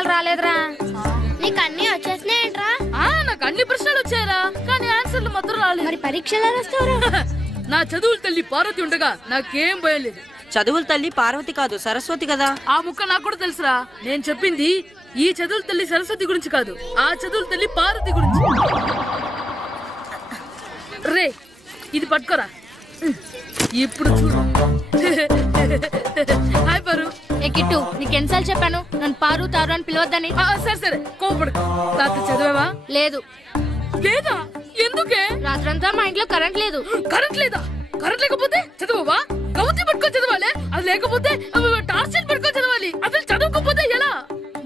ప్రశ్నలు రాలేదురా. నీకు అన్ని వచ్చేసినాయంట్రా? నాకు అన్ని ప్రశ్నలు వచ్చాయరా, కానీ ఆన్సర్లు మాత్రం రాలేదు. మరి పరీక్షలు రాస్తావురా? నా చదువుల తల్లి పార్వతి ఉండగా నాకేం భయం లేదు. చదువుల తల్లి పార్వతి కాదు, సరస్వతి కదా. ఆ ముక్క నాకు కూడా తెలుసురా. నేను చెప్పింది ఈ చదువుల తల్లి సరస్వతి గురించి కాదు, ఆ చదువుల తల్లి పార్వతి గురించి. రే ఇది పట్టుకోరా. ఇప్పుడు చూడు. హాయ్ పారు. ఏ కిట్టు, నీకు ఎన్నిసార్లు చెప్పాను నన్ను పారు తారు అని పిలవద్దని? సరే సరే కోపడకు. రాత్రి చదివావా? లేదు. లేదా? ఎందుకే? రాత్రంతా మా ఇంట్లో కరెంట్ లేదు. కరెంట్ లేదా? కరెంట్ లేకపోతే చదవవా? కవిత పట్టుకొని చదవాలి. అది లేకపోతే టార్చ్ లైట్ పట్టుకొని చదవాలి. అసలు చదవకపోతే ఎలా?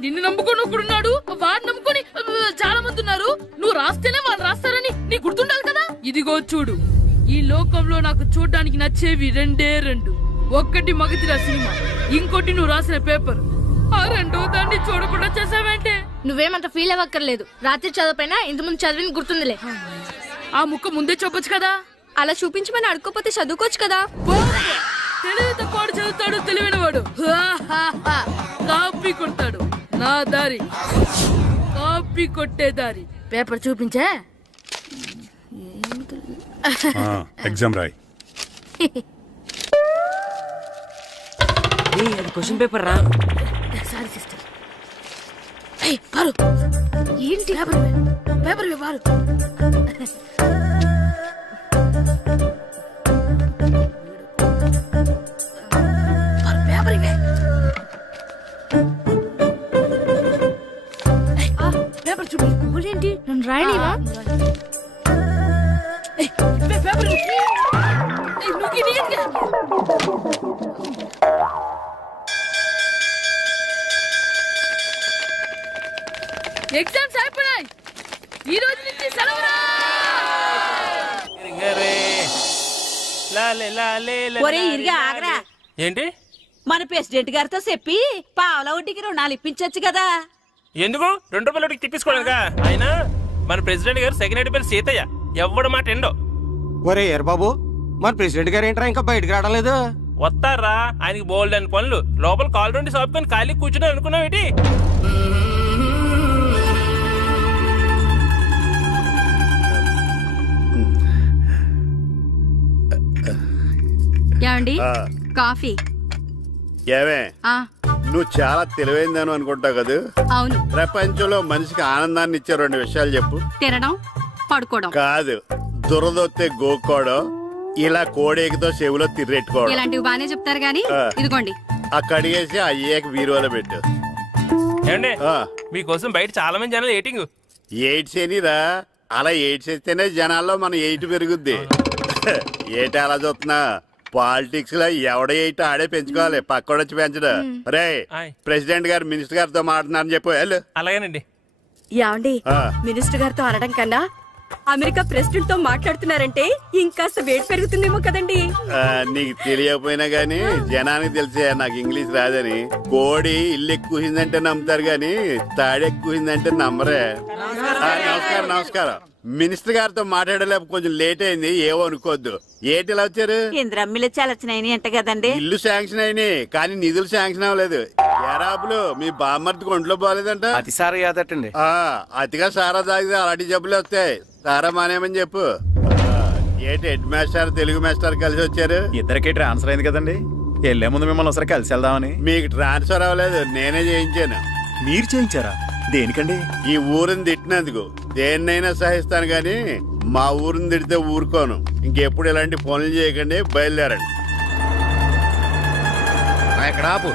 నిన్ను నమ్ముకొని ఒకడున్నాడు, వాడిని నమ్ముకొని చాలా మంది ఉన్నారు. నువ్వు రాస్తేనే వాళ్ళు రాస్తారని నీ గుర్తుండాలి కదా. ఇదిగో చూడు, ఈ లోకంలో నాకు చూడడానికి నచ్చేవి రెండే రెండు. ఒక్కటి మగతిరా సినిమా, ఇంకోటి నువ్వు రాసిన పేపర్. ఆ రెండో దాన్ని చూడకుండా చేసావేంటే? నువ్వేమంత ఫీల్ అవ్వక్కర్లేదు. రాత్రి చదవపోయినా ఇంతకుముందు చదివిన గుర్తుందిలే. ఆ ముక్క ముందే చెప్పొచ్చు కదా. అలా చూపించమని అడుక్కోపోతే చదువుకోవచ్చు కదా. తెలివి తక్కువ చదువుతాడు, తెలివైనవాడు కాపీ కొడతాడు. నా దారి కాపీ కొట్టే దారి. పేపర్ చూపించే. ఎగ్జామ్ రాయ్. అది క్వశ్చన్ పేపర్ రా. Sorry sister. పారు ఏంటి? పేపర్ పారు. పేపర్ ఇవే. పేపర్ చూపి. ఏంటి నన్ను రాయలేవా? పేపర్ ఎగ్జామ్స్ అయిపోయాయి. ఈ రోజు నుంచి సెలవురా. ఏంటి? మన ప్రెసిడెంట్ గారితో చెప్పి పావుల వడ్డీకి రుణాలు ఇప్పించొచ్చు కదా. ఎందుకు? 2 రూపాయల వడ్డీకి తిప్పించుకోవడానికా? అయినా మన ప్రెసిడెంట్ గారు సెకండ్ పేరు సీతయ్య, ఎవ్వడు మాట ఎండో. ఒరే ఎర్ బాబు, మన ప్రెసిడెంట్ గారు ఏంట్రా ఇంకా బయటకు రావడలేదు? వస్తారా, ఆయనకి బోల్డ్ అని పనులు. లోపల కాల్ నుండి సాపుకొని ఖాళీ కూర్చుని అనుకున్నావు ఏంటి? ఏమండి కాఫీ? ఏమే నువ్వు చాలా తెలివైందని అనుకుంటావు కదా. అవును. ప్రపంచంలో మనిషికి ఆనందాన్ని ఇచ్చే 2 విషయాలు చెప్పు. తినడం, పడుకోవడం. కాదు, దురదొత్తే గోక్కోవడం, ఇలా కోడేకితో చెవులో తిర్రెట్టుకోవడం. ఇలాంటివి బానే చెప్తారు గానీ ఇదిగోండి. ఆ కడిగేసి అయ్యాక బీరువాలో పెట్టు. ఏమండి, మీకోసం బయట చాలా మంది జనాలు ఎయిటింగ్. ఎయిడ్స్ ఏనిరా? అలా ఎయిడ్స్ వేస్తేనే జనాల్లో మన ఎయిట్ పెరుగుద్ది. ఏటి అలా చూస్తున్నా? పాలిటిక్స్ లో ఎవడ ఎయిట్ ఆడే పెంచుకోవాలి, పక్కడొచ్చి పెంచడం. రే ప్రెసిడెంట్ గారు మినిస్టర్ గారితో మాట్లాడుతున్నారని చెప్పు. వెళ్ళు. అలాగేనండి. యాండి మినిస్టర్ గారితో అనడం కన్నా అమెరికా ప్రెసిడెంట్ తో మాట్లాడుతున్నారంటే ఇంకాస్త వేడి పెరుగుతుందేమో కదండి. నీకు తెలియకపోయినా గానీ జనానికి తెలిసే నాకు ఇంగ్లీష్ రాదని. కోడి ఇల్లు ఎక్కువసిందంటే నమ్ముతారు గాని తాడెక్కువసిందంటే నమ్మరే. నమస్కారం. నమస్కారం. మినిస్టర్ గారితో మాట్లాడలేక కొంచెం లేట్ అయింది, ఏవో అనుకోవద్దు. ఏటి ఇలా వచ్చారు? ఇంద్రమ్మిలు చాలచ్చినాయని అంట కదండి. ఇల్లు శాంక్షన్ అయినాయి కానీ నిధులు శాంక్షన్ అవ్వలేదు. ఎరాబులు మీ బామ్మర్తికి ఒంట్లో పోలేదంట. అతిసారా యాదటండి. అతిగా సారా తాగితే అలాంటి జబ్బులు వస్తాయి. సారా మానేమని చెప్పు. ఏటి హెడ్ మాస్టర్ తెలుగు మాస్టర్ కలిసి వచ్చారు? ఇద్దరికి ట్రాన్స్ఫర్ అయింది కదండి. వెళ్లే ముందు మిమ్మల్ని ఒకసారి కలిసి వెళ్దామని. మీకు ట్రాన్స్ఫర్ అవ్వలేదు, నేనే చేయించాను. మీరు చేయించారా? దేనికండి? ఈ ఊరిని తిట్టినందుకు. దేన్నైనా సహిస్తాను గాని మా ఊరిని తిడితే ఊరుకోను. ఇంకెప్పుడు ఇలాంటి పనులు చేయకండి, బయలుదేరండి. ఇక్కడ ఆపు.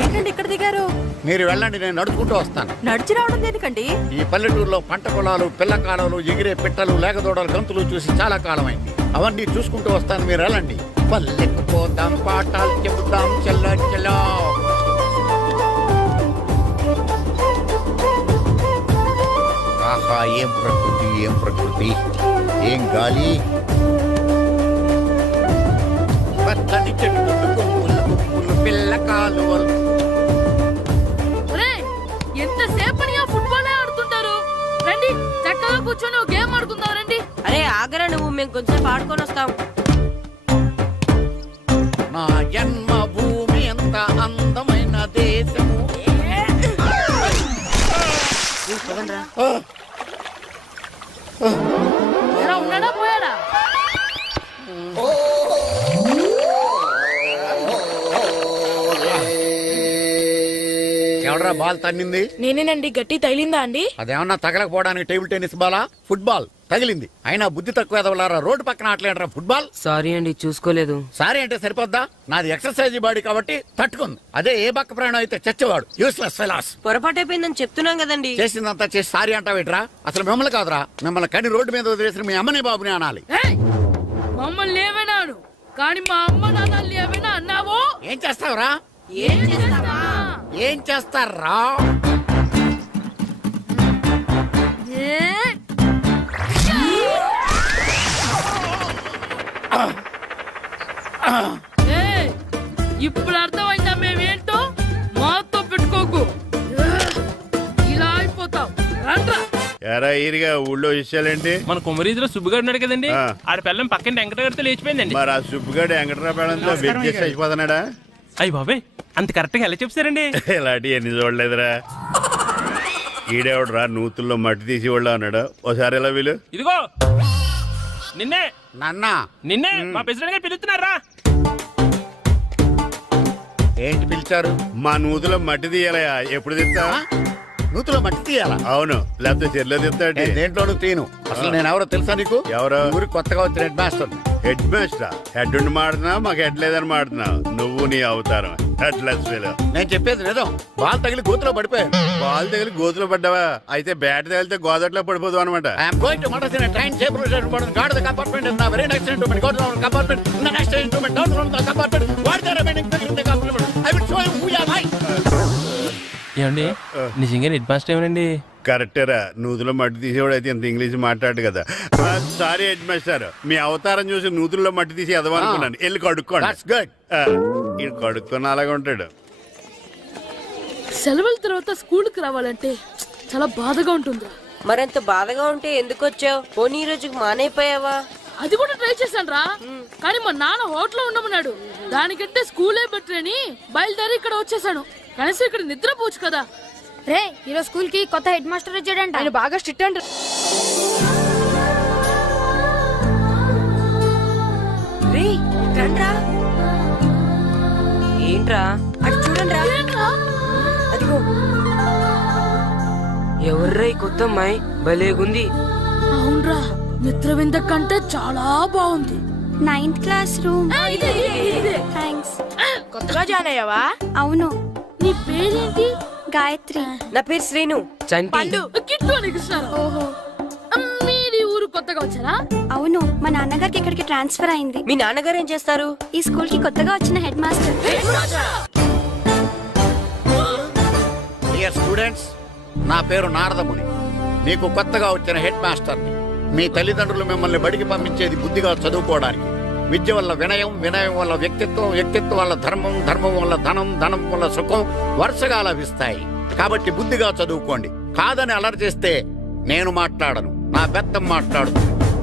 ఏంటండి ఇక్కడ దిగారు? మీరు వెళ్ళండి, నేను నడుచుకుంటూ వస్తాను. నడిచి రావడం దేనికండి? ఈ పల్లెటూరులో పంట పొలాలు, పిల్ల కాలాలు, ఎగిరే పిట్టలు, లేకదోడలు, గంతులు చూసి చాలా కాలమైంది. అవన్నీ చూసుకుంటూ వస్తాను, మీరు వెళ్ళండి. పల్లెకు పోదాం, పాఠాలు చెబుతాం, చెల్లో. ఆహా, ఏం ప్రకృతి, ఏం ప్రకృతి, ఏం గాలి. పచ్చని చెట్లు, కొమ్ములు, పిల్ల కాలువలు. ఎంతసేపని ఆ ఫుట్బాల్ ఆడుతుంటారు? రండి చక్కగా కూర్చొని ఒక గేమ్ ఆడుకుందాం. రండి. అరే ఆగరా నువ్వు, మేము కొంచెం ఆడుకొని వస్తాం. నా ఎంత అందమైన దేశము. ఉన్నాడా పోయాడా? ఎవడరా బాల్ తన్నింది? నేనేనండి. గట్టి తగిలిందా అండి? అదేమన్నా తగలకపోవడానికి టేబుల్ టెన్నిస్ బాలా, ఫుట్బాల్ తగిలింది. అయినా బుద్ధి తక్కువ ఎదవలారా, రోడ్డు పక్కన ఆటలేడరా ఫుట్బాల్. సారీ అండి, చూసుకోలేదు. సారీ అంటే సరిపోద్దా? నాది ఎక్సర్సైజ్ బాడీ కాబట్టి తట్టుకుంది. అదే ఏ బక్క ప్రాణం అయితే చచ్చేవాడు. Useless fellas. పొరపాటు అయిపోయిందని చెప్తున్నాం కదండి. చేసిందంతా చేసి సారీ అంటావేట్రా? అసలు మిమ్మల్ని కాదురా, మిమ్మల్ని కని రోడ్డు మీద వదిలేసిన మీ అమ్మని బాబుని అనాలి. మమ్మల్ని ఏమైనాడు కానీ మా అమ్మ నాన్నల్ని ఏమైనా అన్నావో ఏం చేస్తావురా? ఏం చేస్తారా? ఇప్పుడు అర్థమైందా మేమేంటో? మాతో పెట్టుకోకు, ఇలా అయిపోతాం. ఎరా ఈరిగా ఊళ్ళో విషయాలేంటి? మన కుమరీధిలో సుబ్బుగాడు ఉన్నాడు కదండి, ఆడ పిల్లం పక్కన వెంకటగారితో లేచిపోయిందండి. మరి ఆ సుబ్బుగాడు వెంకటరావు పిల్లంతో వెక్కేసి అయిపోతున్నాడా? అయ్యి బాబాయ్, అంత కరెక్ట్ గా ఎలా చెప్తారండి? ఇలాంటి ఎన్ని చూడలేదురా. ఈడేవడరా నూతుల్లో మట్టి తీసి వాళ్ళు అన్నాడు. ఓసారి ఎలా వీలు? ఇదిగో నిన్నే నిన్నే మా ప్రెసిడెంట్ గారు పిలుస్తున్నారా? ఏంటి పిలిచారు? మా నూతులో మట్టి తీయాలయా. ఎప్పుడు తీస్తా? నూతులో మట్టి తీయాలా? అవును, లేకపోతే చెర్లో తీస్తాడు. దేంట్లోనూ తీను. అసలు నేను ఎవరో తెలుసా నీకు? ఎవరో? ఊరికి కొత్తగా వచ్చిన head master. Head master? Head ఉండి మాడుతున్నావు, మాకు హెడ్ లేదని మాడుతున్నావు. నువ్వు నీ అవతారం హెడ్లెస్ ఫెలో. నేను చెప్పేది నిజం. బాల్ తగిలి గోతులో పడిపోయాను. బాల్ తగిలి గోతులో పడ్డావా? అయితే బ్యాట్ తగిలితే గోదట్లో పడిపోదు అనమాట. ఏమండి నిజంగా హెడ్ మాస్టర్ ఏమనండి? కరెక్టరా, నూతులో మట్టి తీసేవాడు అయితే ఇంత ఇంగ్లీష్ మాట్లాడు కదా. సారీ హెడ్ మాస్టర్, మీ అవతారం చూసి నూతుల్లో మట్టి తీసి ఎదవనుకున్నాను. వెళ్ళి కడుక్కోండి. ఇది కడుక్కొని అలాగే ఉంటాడు. సెలవుల తర్వాత స్కూల్కి రావాలంటే చాలా బాధగా ఉంటుంది. మరంత బాధగా ఉంటే ఎందుకు వచ్చావు? పోనీ ఈ రోజుకి మానైపోయావా? అది కూడా ట్రై చేశాను రా, కానీ మా నాన్న హోటల్లో ఉండమన్నాడు. దానికంటే స్కూలే బెటర్ అని బయలుదేరి ఇక్కడ వచ్చేసాను. కనీసం ఇక్కడ నిద్రపోవచ్చు కదా. రే, ఈరోజు స్కూల్ కి కొత్త హెడ్ మాస్టర్ వచ్చాడంట. ఆయన బాగా స్ట్రిక్ట్ అంట. ఏంట్రా అది చూడండి రా. అదిగో ఎవర్రా ఈ కొత్త అమ్మాయి? భలేగుంది. అవునరా, మిత్రవింద కంటే చాలా బాగుంది. 9th class room. థ్యాంక్స్. కొత్తగా జాయిన్ అయ్యావా? అవును. నీ పేరేంటి? గాయత్రి. నా పేరు శ్రీను. పండు. కిట్టు అని కృష్ణారావు. ఓహో, మీరు ఈ ఊరు కొత్తగా వచ్చారా? అవును, మా నాన్నగారికి ఇక్కడికి ట్రాన్స్ఫర్ అయింది. మీ నాన్నగారు ఏం చేస్తారు? ఈ స్కూల్ కి కొత్తగా వచ్చిన హెడ్ మాస్టర్. డియర్ స్టూడెంట్స్, నా పేరు నారదముని. మీకు కొత్తగా వచ్చిన హెడ్ మాస్టర్ని. మీ తల్లిదండ్రులు మిమ్మల్ని బడికి పంపించేది బుద్ధిగా చదువుకోవడానికి. విద్య వల్ల వినయం, వినయం వల్ల వ్యక్తిత్వం, వ్యక్తిత్వం వల్ల ధర్మం, ధర్మం వల్ల ధనం, ధనం వల్ల సుఖం వరుసగా లభిస్తాయి. కాబట్టి బుద్ధిగా చదువుకోండి. కాదని అలర్ చేస్తే నేను మాట్లాడను, నా బెత్తం మాట్లాడు.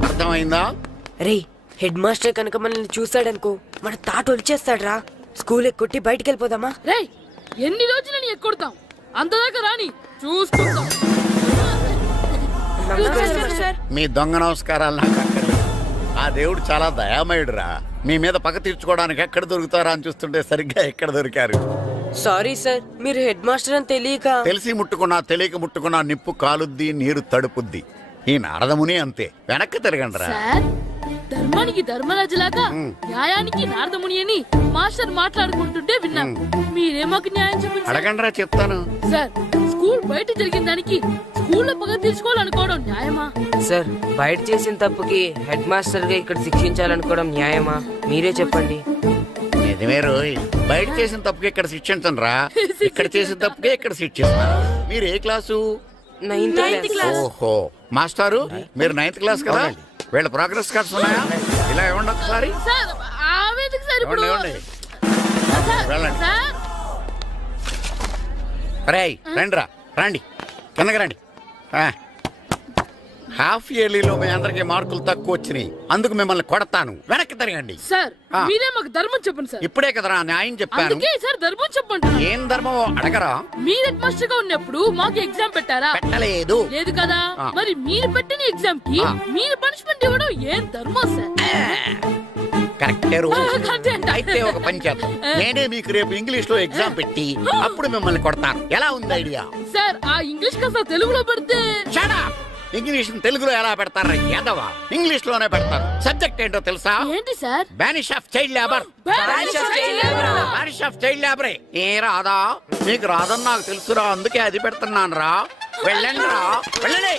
అర్థమైందా? రే, హెడ్ మాస్టర్ కనుక మనల్ని చూసాడనుకో మన తాట వచ్చేస్తాడ్రా. స్కూల్ ఎక్కొట్టి బయటికి వెళ్ళిపోదామా? రే, ఎన్ని రోజులని ఎక్కొడతాం? అంతదాకా రాని చూసుకుంటాం. మీ దొంగ నమస్కారాలు నాకు అక్కర్లేదు. ఆ దేవుడు చాలా దయామయుడురా. మీ మీద పగ తీర్చుకోవడానికి ఎక్కడ దొరుకుతారా అని చూస్తుంటే సరిగ్గా ఎక్కడ దొరికారు. సారీ సార్, మీరు హెడ్ మాస్టర్ అని తెలియక. తెలిసి ముట్టుకున్నా తెలియక ముట్టుకున్నా నిప్పు కాలుద్ది, నీరు తడుపుద్ది. ఈ నారదముని అంతే. వెనక్కి తిరగండి రా. ధర్మానికి ధర్మరాజులాగా న్యాయానికి నారదముని అని మాస్టర్ మాట్లాడుకుంటుంటే విన్నాం. మీరే మాకు న్యాయం చెప్పండి. అడగండి రా, చెప్తాను. సార్, స్కూల్ బయట జరిగిన దానికి స్కూల్లో పగ తీర్చుకోవాలనుకోవడం న్యాయమా? సార్, బయట చేసిన తప్పుకి హెడ్ మాస్టర్ గా ఇక్కడ శిక్షించాలనుకోవడం న్యాయమా? మీరే చెప్పండి. నిజమే రోయ్, బయట చేసిన తప్పుకి ఇక్కడ శిక్షించండి రా. ఇక్కడ చేసిన తప్పుకే ఇక్కడ శిక్షిస్తున్నారు. మీరు ఏ క్లాసు? 9th class. ఓహో, మాస్టారు మీరు 9th క్లాస్ కదా? వీళ్ళ ప్రోగ్రెస్ కార్డ్స్ ఉన్నాయా? ఇలా ఇవ్వండి ఒకసారి. వెళ్ళండి. రేయ్, రండి రా, రండి, కిందకి రండి. హాఫ్ ఇయర్లీలో మీ అందరికి మార్కులు తక్కువ వచ్చినాయి, అందుకు మిమ్మల్ని కొడతాను. వెనక్కి తిరగండి. సార్ మీరే మాకు ధర్మం చెప్పండి సార్. ఇప్పుడే కదరా న్యాయం చెప్పాను. అందుకే సార్ ధర్మం చెప్పండి. ఏం ధర్మం అడగరా? మీరు హెడ్ మాస్టర్ గా ఉన్నప్పుడు మాకు ఎగ్జామ్ పెట్టారా? పెట్టలేదు. లేదు కదా. మరి మీరు పెట్టిన ఎగ్జామ్ కి మీరు పనిష్మెంట్ ఇవ్వడం ఏం ధర్మం సార్? కరెక్టే. అయితే ఒక పని చేద్దాం, నేనే మీకు రేపు ఇంగ్లీష్ లో ఎగ్జామ్ పెట్టి అప్పుడు మిమ్మల్ని కొడతాను. ఎలా ఉంది ఐడియా? సార్ ఆ ఇంగ్లీష్ కాస్త తెలుగులో పెడితే. ఇంగ్లీష్ తెలుగులో ఎలా పెడతారా యాదవా? ఇంగ్లీష్ లోనే పెడతారు. సబ్జెక్ట్ ఏంటో తెలుసా? ఏంటి sir? Banish of child labour. Banish of child లేబరే. ఏ రాదా? నీకు రాదని నాకు తెలుసురా, అందుకే అది పెడుతున్నాను రా. వెళ్ళండి రా, వెళ్ళండి.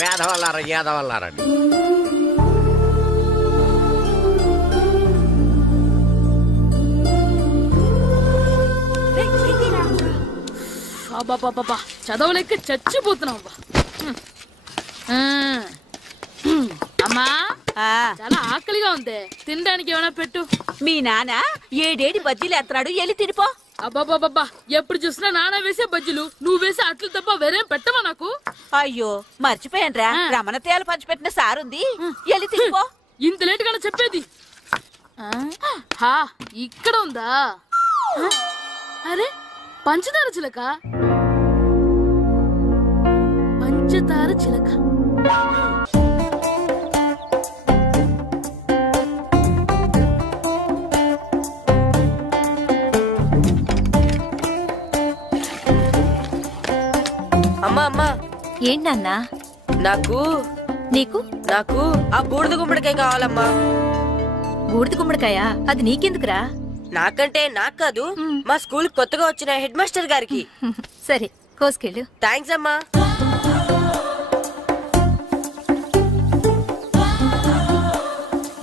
వేదవల్లారా యాదవల్లారండి. చదవలేక చచ్చిపోతున్నావు. అమ్మా చాలా ఆకలిగా ఉంది, తినడానికి ఏమైనా పెట్టు. మీ నాన్న ఏడేడి బజ్జీలు ఎత్తాడు, ఎల్లి తినిపో. అబ్బాబాబా ఎప్పుడు చూసినా నాన్న వేసే బజ్జీలు, నువ్వు వేసే అట్లు తప్ప వేరేం పెట్టవా నాకు? అయ్యో మర్చిపోయానురా, రమణ తేలు పంచిపెట్టిన సారుంది, ఎల్లి తినిపో. ఇంత లేట్ గా చెప్పేది. ఇక్కడ ఉందా? అరే పంచదార చిలక, పంచదార చిలక. అమ్మా అమ్మా. ఏంటన్నా? నాకు నీకు నాకు ఆ బూడిద గుమ్మడికాయ కావాలమ్మా. బూడిద గుమ్మడికాయ? అది నీకెందుకురా? నాకంటే నాకు కాదు, మా స్కూల్ కొత్తగా వచ్చిన హెడ్ మాస్టర్ గారికి. సరే కోసుకెళ్ళు. థ్యాంక్స్ అమ్మా.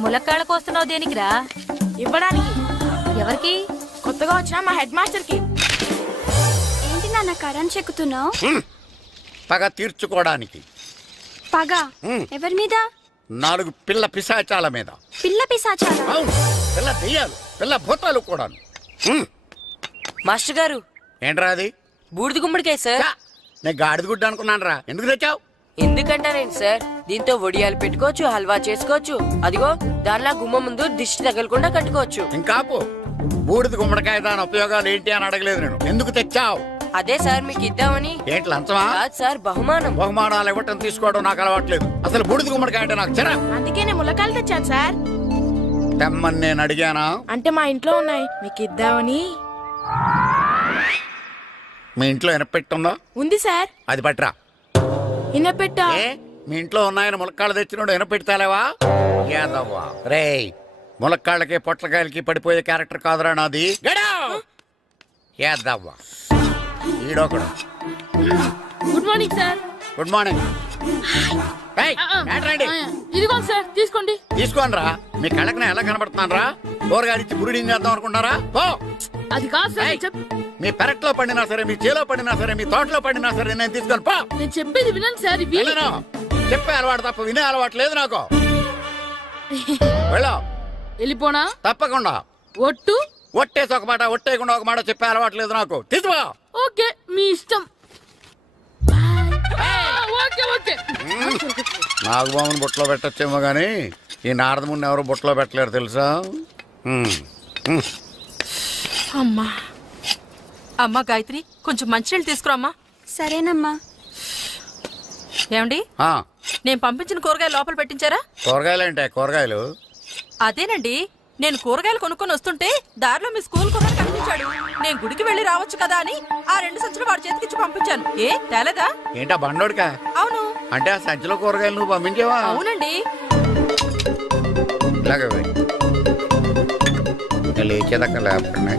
ములక్కాళ్ళ కోస్తున్నావు దేనికిరా? ఇవ్వడానికి. ఎవరికి? కొత్తగా వచ్చిన మా హెడ్ మాస్టర్ కి. ఏంటి నాన్న కరెంట్ చెక్కుతున్నావు? పగ తీర్చుకోవడానికి. పగ ఎవరి మీద? 4 పిల్ల పిశాచాల మీద. పిల్ల పిశాచాల? అవును, పిల్ల దెయ్యాలు, పిల్ల భూతాలు కూడా. మాస్టర్ గారు. ఏంట్రా అది? బూడిద గుమ్మడికాయ సార్. నేను గాడిద గుడ్డ అనుకున్నాను రా. ఎందుకు తెచ్చావు? ఎందుకంటారేంటి సార్, దీంతో వడియాలు పెట్టుకోవచ్చు, హల్వా చేసుకోవచ్చు. అదిగో దానిలా గుమ్మ ముందు దిష్టి తగలకుండా కట్టుకోవచ్చు. ఇంకాపు బూడిద గుమ్మడికాయ దాని ఉపయోగాలు ఏంటి అని అడగలేదు నేను. ఎందుకు తెచ్చావు? అదే సార్ మీకు ఇద్దామని. ఏంటి లంచమా? కాదు సార్, బహుమానం. బహుమానాలు ఇవ్వటం తీసుకోవడం నాకు అలవాట్లేదు. అసలు బూడిద గుమ్మడికాయ అంటే నాకు చిరా. అందుకే నేను ములకాయలు తెచ్చాను సార్. తెమ్మని నేను అడిగానా? అంటే మా ఇంట్లో ఉన్నాయి, మీకు ఇద్దామని. మీ ఇంట్లో ఎనపెట్టుందా? ఉంది సార్. అది పట్రా. ఇనపెట్టా? మీ ఇంట్లో ఉన్నాయని ములక్కాళ్ళు తెచ్చినోడు ఎనపెడతాలేవా? యాదవ్వా రే, ములక్కాళ్ళకి పొట్లకాయలకి పడిపోయే క్యారెక్టర్ కాదురా నాది. యాదవ్వా ఈడొకడు. Good morning sir. Good morning. ఇదిగోండి సార్, తీసుకోండి. తీసుకోండి రా. మీ కళ్ళకి ఎలా కనబడుతున్నాను రా? కూరగాయలిచ్చి బురిడింగ్ చేద్దాం అనుకుంటారా? అది కాదు సార్. మీ పెరట్లో పండినా సరే, మీ చేలో పండినా సరే, మీ తోటలో పండినా సరే నేను తీసుకొని పో. నేను చెప్పేది వినండి సార్. చెప్పే అలవాటు తప్ప వినే అలవాటు లేదు నాకు. వెళ్ళా. వెళ్ళిపోనా? తప్పకుండా. ఒట్టు? ఒట్టేసి ఒక మాట, ఒట్టేయకుండా ఒక మాట చెప్పే అలవాటు లేదు నాకు. తీసుకో. ఓకే, మీ ఇష్టం. నాగబాబుని బుట్టలో పెట్టచ్చేమో గానీ ఈ నారదముని ఎవరు బుట్టలో పెట్టలేరు తెలుసా? అమ్మా అమ్మా గాయత్రి, కొంచెం మంచినీళ్ళు తీసుకురామ్మా. సరేనమ్మా. ఏమండి, నేను పంపించిన కూరగాయలు లోపల పెట్టించారా? కూరగాయలు ఏంటే? కూరగాయలు అదేనండి, నేను కూరగాయలు కొనుక్కొని వస్తుంటే దారిలో మీ స్కూల్ కుర్రాడు కనిపించాడు. నేను గుడికి వెళ్ళి రావచ్చు కదా అని ఆ 2 సంచులు వాడి చేతికిచ్చి పంపించాను. ఏ తేలేదా? ఏంటా బండోడికా? అవును. అంటే ఆ సంచిలో కూరగాయలు నువ్వు పంపించావా? అవునండి. ఇలాగే లేచేదాకా లేకుండా.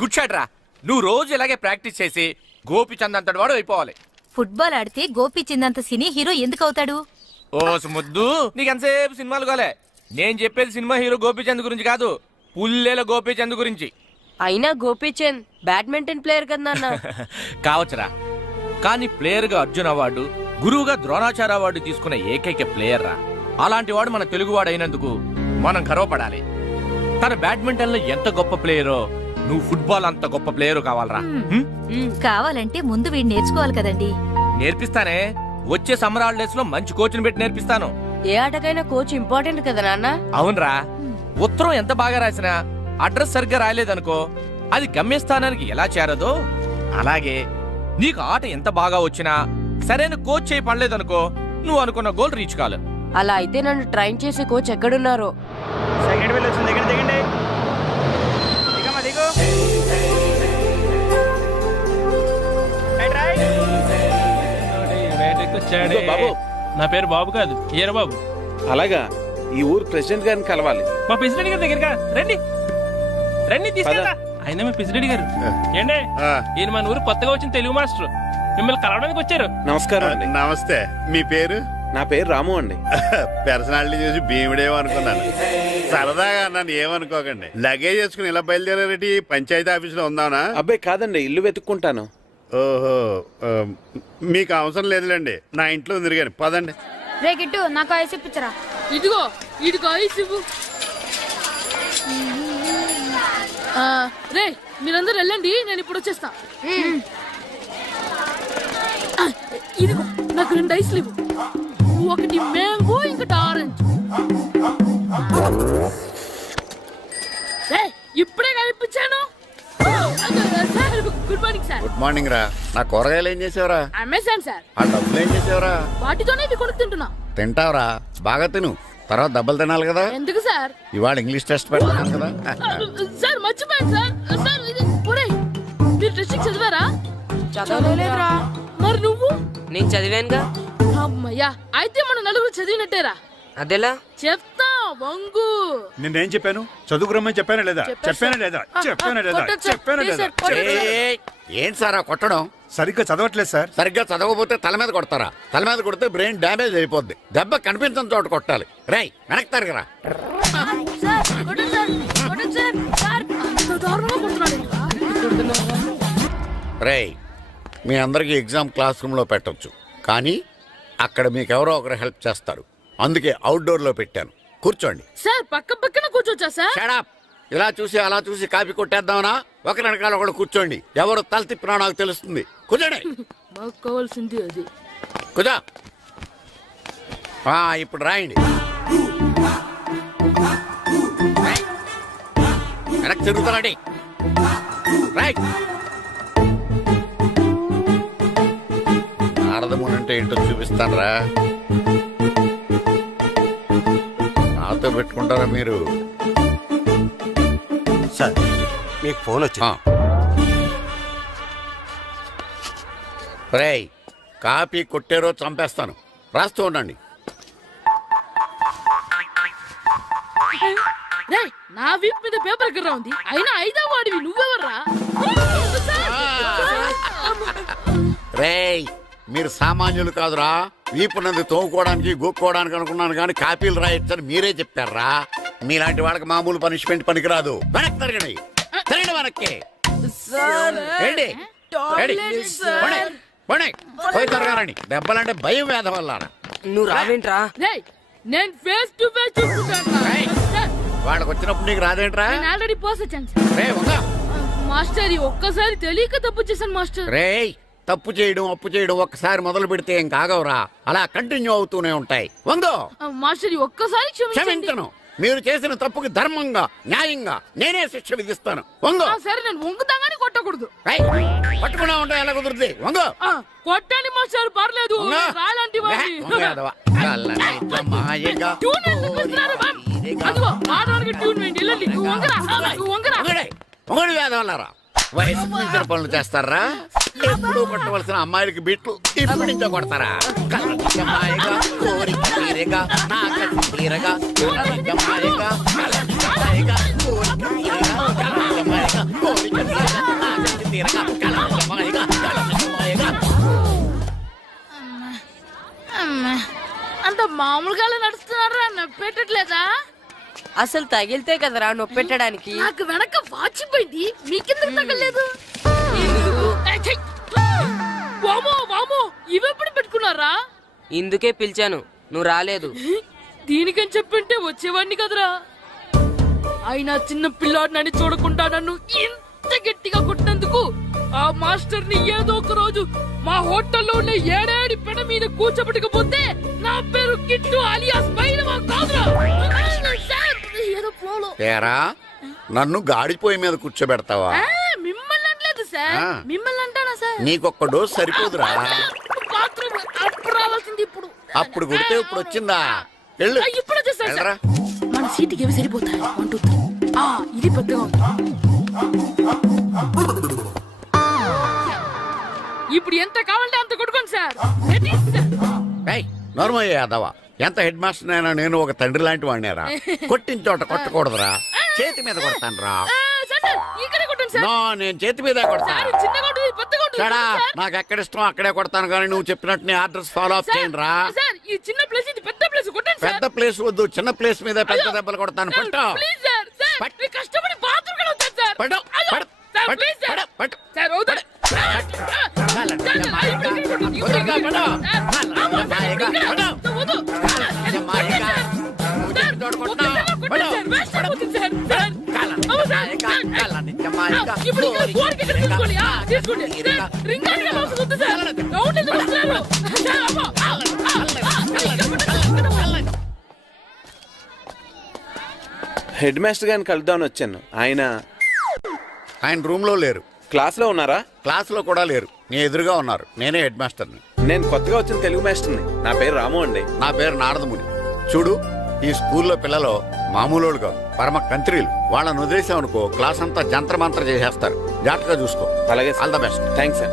గుడ్ షాట్ రా. నువ్వు రోజు ఇలాగే ప్రాక్టీస్ చేసి గోపిచంద్ అంతటి వాడు అయిపోవాలి. ఫుట్బాల్ ఆడితే గోపిచంద్ అంత సినీ హీరో ఎందుకు అవుతాడు? ఓ ముద్దు, నీకు ఎంతసేపు సినిమాలు కాలే. నేను చెప్పేది సినిమా హీరో గోపిచంద్ గురించి కాదు, పుల్లేల గోపిచంద్ గురించి. అయినా గోపిచంద్ బ్యాడ్మింటన్ ప్లేయర్ కదా నాన్న. కావచ్చురా, కానీ ప్లేయర్ గా అర్జున్ అవార్డు, గురువుగా ద్రోణాచార్య అవార్డు తీసుకున్న ఏకైక ప్లేయర్ రా. అలాంటి వాడు మన తెలుగువాడు అయినందుకు మనం గర్వపడాలి. తన బ్యాడ్మింటన్ లో ఎంత గొప్ప ప్లేయరో నువ్వు ఫుట్బాల్ అంత గొప్ప ప్లేయర్ కావాలరా. కావాలంటే ముందు వీడు నేర్చుకోవాలి కదండి. నేర్పిస్తానే, వచ్చే సమ్మర్ హాలిడేస్ లో మంచి కోచ్ని పెట్టి నేర్పిస్తాను. ఏ ఆటకైనా కోచ్ ఇంపార్టెంట్ కదా నాన్న. అవునరా, ఉత్తరం ఎంత బాగా రాసినా అడ్రస్ సరిగ్గా రాయలేదనుకో అది గమ్యస్థానానికి ఎలా చేరదో అలాగే నీకు ఆట ఎంత బాగా వచ్చినా సరైన కోచ్ చేయి పడలేదనుకో నువ్వు అనుకున్న గోల్ రీచ్ కాదు. అలా అయితే నన్ను ట్రైన్ చేసే కోచ్ ఎక్కడున్నారో. బాబు, నా పేరు బాబు కాదు, ఏరా బాబు. అలాగా, ఈ ఊరు ప్రెసిడెంట్ గారిని కలవాలి. మా ప్రెసిడెంట్ గారి దగ్గరగా రండి రండి తీసుకెళ్తా. ఆయన మీ ప్రెసిడెంట్ గారు ఏండే, ఈయన మన ఊరు కొత్తగా వచ్చిన తెలుగు మాస్టర్, మిమ్మల్ని కలవడానికి వచ్చారు. నమస్కారం అండి. నమస్తే. మీ పేరు? నా పేరు రాము అండి. పర్సనాలిటీ చూసి భీముడేమో అనుకున్నాను. సరదాగా అన్నాను, ఏమనుకోకండి. లగేజ్ చేసుకుని ఇలా బయలుదేరేటి పంచాయతీ ఆఫీసులో ఉందానా? అబ్బాయి కాదండి, ఇల్లు వెతుక్కుంటాను. ఓహో, మీకు అవసరం లేదులేండి, నా ఇంట్లో ఉంది కానీ పదండి. రే గిట్టు, నాకు ఐస్ ఇప్పించరా. ఇదిగో ఇదిగో ఐస్ ఇవ్వు. రే మీరందరూ వెళ్ళండి, నేను ఇప్పుడు వచ్చేస్తా. ఇదిగో నాకు 2 ఐస్లు ఇవ్వు. ఒకటి మ్యాంగో, ఇంకటి ఆరెంజ్. ఇప్పుడే కనిపించాను. Good morning sir. Good morning రా. నా కూరగాయలు ఏం చేసేవరా? Amazon sir. ఆ డబ్బులు ఏం చేసేవరా? వాటితోనే ఇవి కొనుక్కు తింటున్నా. తింటావరా, బాగా తిను, తర్వాత దెబ్బలు తినాలి కదా. ఎందుకు సార్? ఇవాళ ఇంగ్లీష్ టెస్ట్ పెడతాను కదా. సార్ మర్చిపోయాను సార్. సార్ మీరు టెస్టింగ్ చదివారా? చదవలేదురా. మరి నువ్వు? నేను చదివానుగా. అమ్మయ్యా, అయితే మన నలుగురు చదివినట్టేరా. అదెలా? చెప్తా వంగు. నేనేం చెప్పాను? చదువుకురమ్మని చెప్పానా లేదా? చెప్పానా లేదా? చెప్పానా లేదా? చెప్పానా లేదా? ఏంటి సార్ కొట్టడం? సరిగ్గా చదవట్లేదు సార్. సరిగ్గా చదవకపోతే తల మీద కొడతారా? తల మీద కొడితే బ్రెయిన్ డ్యామేజ్ అయిపోద్ది. దెబ్బ కనిపించిన చోట కొట్టాలి. రై వెనక్కి తరగరా. రేయ్, మీ అందరికీ ఎగ్జామ్ క్లాస్ రూమ్ లో పెట్టొచ్చు, కానీ అక్కడ మీకు ఎవరో ఒకరు హెల్ప్ చేస్తారు. అందుకే అవుట్డోర్ లో పెట్టాను. కూర్చోండి. సార్ పక్క పక్కన కూర్చోచ్చా సార్? Shut up. ఇలా చూసి అలా చూసి కాపీ కొట్టేద్దామనా? ఒకరి వెనకాల ఒకడు కూర్చోండి. ఎవరు తల తిప్పినా నాకు తెలుస్తుంది. కూర్చోండి. మాకు కావాల్సింది అది. కూర్చో. ఇప్పుడు రాయండి. వెనక్కి తిరుగుతానండి. రైట్. నారదముని అంటే ఏంటో చూపిస్తాను రా. నాతో పెట్టుకుంటారా మీరు? సార్ మీకు ఫోన్ వచ్చింది. రేయ్, కాపీ కొట్టారో చంపేస్తాను. రాస్తూ ఉండండి. నా వీప్ మీద పేపర్ కర్ర ఉంది, అయినా 5వ వాడివి నువ్వెవర్రా? రేయ్, మీరు సామాన్యులు కాదురా. వీపునంది తోముకోవడానికి గోక్కోవడానికి అనుకున్నాను, కానీ కాపీలు రాయొచ్చని మీరే చెప్పారా. మీలాంటి వాళ్ళకి మామూలు పనిష్మెంట్ పనికిరాదు. వెనక్కి తిరగండి. తిరగండి వెనక్కి. పోయి తిరగారండి. దెబ్బలంటే భయం వేద వల్ల. నువ్వు రావేంట్రా? నేను ఫేస్ టు ఫేస్ చూసుకుంటాను. వాళ్ళకి వచ్చినప్పుడు నీకు రాదేంట్రా? ఆల్రెడీ పోస్ వచ్చాను మాస్టర్. ఒక్కసారి తెలియక తప్పు చేశాను మాస్టర్. రేయ్, తప్పు చేయడం అప్పు చేయడం ఒక్కసారి మొదలు పెడితే ఏం కాగవరా. అలా కంటిన్యూ అవుతూనే ఉంటాయి. వందో మాస్టర్, ఒక్కసారి క్షమించను. మీరు చేసిన తప్పుకి ధర్మంగా న్యాయంగా నేనే శిక్ష విధిస్తాను. వందో. సరే, నేను వంగుతాగానే కొట్టకూడదు. పట్టుకున్నా ఉంటా ఎలా కుదురుతుంది? వందో. కొట్టండి మాస్టర్, పర్లేదు. రాలాంటి వేదవల్లారా, వయసు మించిన పనులు చేస్తారా? ఎప్పుడు కొట్టవలసిన అమ్మాయిలకి బిట్లు ఇప్పుడు నుంచో కొడతారా? కలజమాయగా కోరిక తీరగా నా కసి తీరగా కలజమాయగా కలజమాయగా కోరిక తీరగా కలజమాయగా కోరిక తీరగా నా కసి తీరగా కలజమాయగా కలజమాయగా. అంత మామూలుగా నడుస్తున్నారా? నొప్పెట్టట్లేదా? అసలు తగిలితే కదరా నొప్పెట్టడానికి. నాకు వెనక వాచిపోయింది, మీకెందుకు తగలేదు? వామో వామో, ఇవెప్పుడు పెట్టుకున్నారా? ఇందుకే పిలిచాను, నువ్వు రాలేదు. దీనికని చెప్పింటే వచ్చేవాడిని కదరా. అయినా చిన్న పిల్లాడినని చూడకుండా నన్ను ఇంత ఇంత గట్టిగా కొట్టినందుకు ఆ మాస్టర్ ని ఏదో ఒక రోజు మా హోటల్లో ఉన్న ఏడేడి పెడ మీద కూర్చోబెట్టకపోతే నా పేరు కిట్టు అలియాస్ బైరవా కాదురా. ఏదో ఫ్లోలో. ఏరా నన్ను గాడిపోయి మీద కూర్చోబెడతావా? మిమ్మల్ని అనలేదు సార్. మిమ్మల్ని అంటానా సార్? నీకొక్క డోస్ సరిపోదురా. బాత్రూమ్ అప్పుడు రావాల్సింది ఇప్పుడు. అప్పుడు కొడితే ఇప్పుడు వచ్చిందా? వెళ్ళు. ఇప్పుడు వచ్చేసారు సార్. మన సీటుకి ఏమి సరిపోతాయి? 1 2 3. ఇది పెద్దగా ఉంది. ఇప్పుడు ఎంత కావాలంటే అంత కొట్టుకోండి సార్. నోర్మయ్య యాదవ, ఎంత హెడ్ మాస్టర్ అయినా నేను ఒక తండ్రి లాంటి వాడినేరా. కొట్టిన చోట కొట్టకూడదురా, చేతి మీద కొడతాను రా. నేను చేతి మీద కొడతాను. నాకు ఎక్కడ ఇష్టం అక్కడే కొడతాను, కానీ నువ్వు చెప్పినట్టు నీ ఆర్డర్స్ ఫాలో అప్ చేయండి రా. పెద్ద ప్లేస్ వద్దు, చిన్న ప్లేస్ మీద పెద్ద దెబ్బలు కొడతాను. పట్టు హెడ్ మాస్టర్ గారిని కలుద్దామని వచ్చాను. ఆయన రూమ్ లో లేరు. క్లాస్ లో ఉన్నారా? క్లాస్ లో కూడా లేరు, నీ ఎదురుగా ఉన్నారు. నేనే హెడ్ మాస్టర్ని. నేను కొత్తగా వచ్చిన తెలుగు మాస్టర్ని. నా పేరు రాము అండి. నా పేరు నారదముని. చూడు, ఈ స్కూల్లో పిల్లలు మామూలు కాదు, పరమ కంత్రీలు. వాళ్ళని వదిలేసామనుకో క్లాస్ అంతా జంత్ర మంత్ర చేసేస్తారు. జాగ్రత్తగా చూసుకో. అలాగే, all the best. Thanks sir.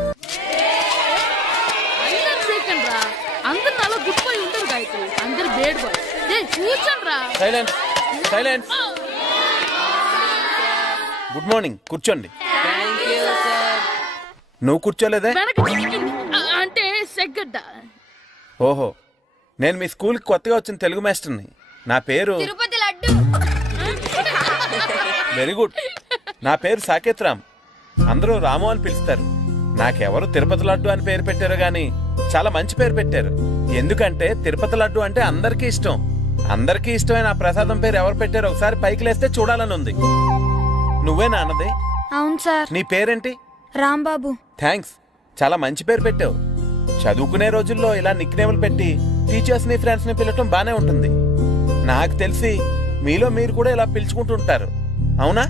Silence silence. Good morning. కూర్చోండి. నువ్వు కూర్చోలేదే? అంటే సెగ్గడ్డ. ఓహో, నేను మీ స్కూల్కి కొత్తగా వచ్చిన తెలుగు మాస్టర్ని. నా పేరు వెరీ గుడ్. నా పేరు సాకేత్ రామ్. అందరూ రాము అని పిలుస్తారు. నాకెవరు తిరుపతి లడ్డు అని పేరు పెట్టారు గాని చాలా మంచి పేరు పెట్టారు. ఎందుకంటే తిరుపతి లడ్డు అంటే అందరికీ ఇష్టం. అందరికీ ఇష్టమైన ఆ ప్రసాదం పేరు ఎవరు పెట్టారు ఒకసారి పైకి లేస్తే చూడాలని ఉంది. నువ్వేనా అన్నది? అవును సార్. నీ పేరేంటి? రాంబాబు. థ్యాంక్స్, చాలా మంచి పేరు పెట్టావు. చదువుకునే రోజుల్లో ఇలా నిక్నేములు పెట్టి టీచర్స్ ని ఫ్రెండ్స్ ని పిలవటం బానే ఉంటుంది. నాకు తెలిసి మీలో మీరు కూడా ఇలా పిలుచుకుంటుంటారు, అవునా?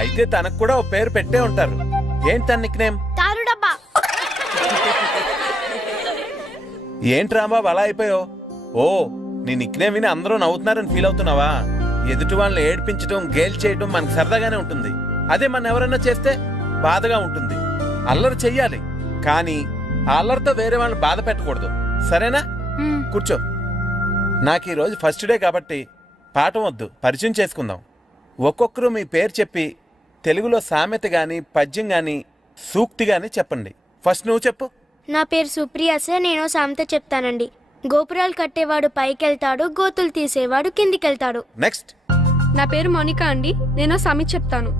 అయితే తనకు కూడా ఓ పేరు పెట్టే ఉంటారు. ఏంటి తన నిక్నేమ్? ఏంటి రాంబాబు అలా అయిపోయావు? ఓ, నీ నిక్నేమ్ విని అందరూ నవ్వుతున్నారని ఫీల్ అవుతున్నావా? ఎదుటి వాళ్ళని ఏడ్పించడం, గేల్ చేయడం మనకు సరదాగానే ఉంటుంది. అదే మన ఎవరన్నా చేస్తే బాధగా ఉంటుంది. అల్లరి చెయ్యాలి, కానీ ఆ అల్లరితో వేరే వాళ్ళని బాధ పెట్టకూడదు. సరేనా? కూర్చో. నాకు ఈరోజు ఫస్ట్ డే కాబట్టి పాఠం వద్దు, పరిచయం చేసుకుందాం. ఒక్కొక్కరు మీ పేరు చెప్పి తెలుగులో సామెత గాని, పద్యం గాని, సూక్తి గాని చెప్పండి. ఫస్ట్ నువ్వు చెప్పు. నా పేరు సుప్రియ సార్. నేను సామెత చెప్తానండి. గోపురాలు కట్టేవాడు పైకెళ్తాడు, గోతులు తీసేవాడు కిందికెళ్తాడు. నెక్స్ట్. నా పేరు మోనికా అండి. నేను సామెత చెప్తాను.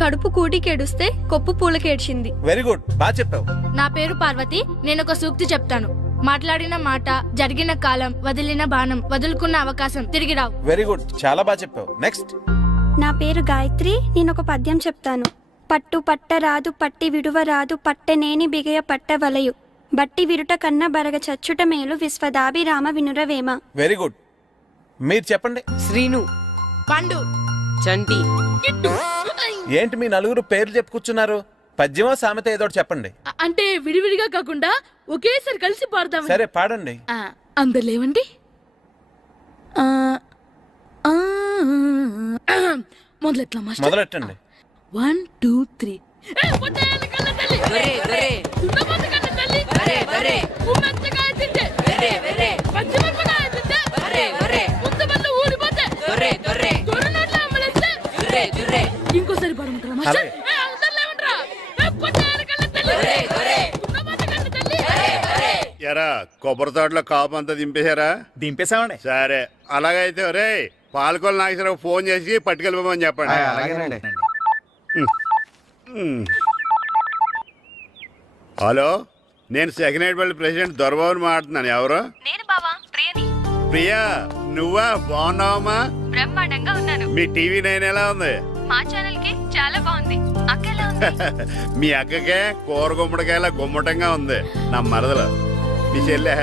కడుపు కూటికేడుస్తే కొప్పు పూలకేడ్చింది. వెరీ గుడ్, బాగా చెప్పావు. నా పేరు పార్వతి. నేను ఒక సూక్తి చెప్తాను. మాట్లాడిన మాట, జరిగిన కాలం, వదిలిన బాణం, వదులుకున్న అవకాశం తిరిగి రావు. వెరీ గుడ్, చాలా బాగా చెప్పావు. నెక్స్ట్. నా పేరు గాయత్రి. నేను ఒక పద్యం చెప్తాను. పట్టు పట్టరాదు, పట్టి విడువరాదు, పట్టనేని బిగయ పట్టవలయు, బట్టి విరుట కన్నా బరగ చచ్చుట మేలు, విశ్వదాభిరామ వినురవేమ. Very good. మీరు చెప్పండి. శ్రీను, పండు, చంటి. ఏంటి మీ నలుగురు పేర్లు చెప్పుకూర్చున్నారు? పద్యమో సామెత ఏదో చెప్పండి. అంటే విడివిడిగా కాకుండా ఒకేసారి కలిసి పాడదాం. సరే, పాడండి. అందరు లేవండి. మొదలెట్టండి. 1 2 3. ఇంకోసారి పాడమంటారా? ఎరా కొబ్బరి తోటలో కాపు అంతా దింపేశారా? దింపేశామండి. సరే, అలాగైతే రే పాలకొల్లు నాగేశ్వరరావు ఫోన్ చేసి పట్టుకెళ్ళిపోమని చెప్పండి. అలాగేనండి. హలో, నేను సెకండ్ హెడ్ పల్లి ప్రెసిడెంట్ దొరబాబుని మాట్లాడుతున్నాను. ఎవరు? నేను బావా, ప్రియని. ప్రియా, నువ్వా? బాగున్నావమ్మా? బ్రహ్మాండంగా ఉన్నాను. మీ టీవీ 9 ఎలా ఉంది? మా ఛానల్ కి చాలా బాగుంది. మీ అక్కకే కూర గుమ్మడికాయల గుమ్మటంగా ఉంది నా మరదలు. మీ చెల్లె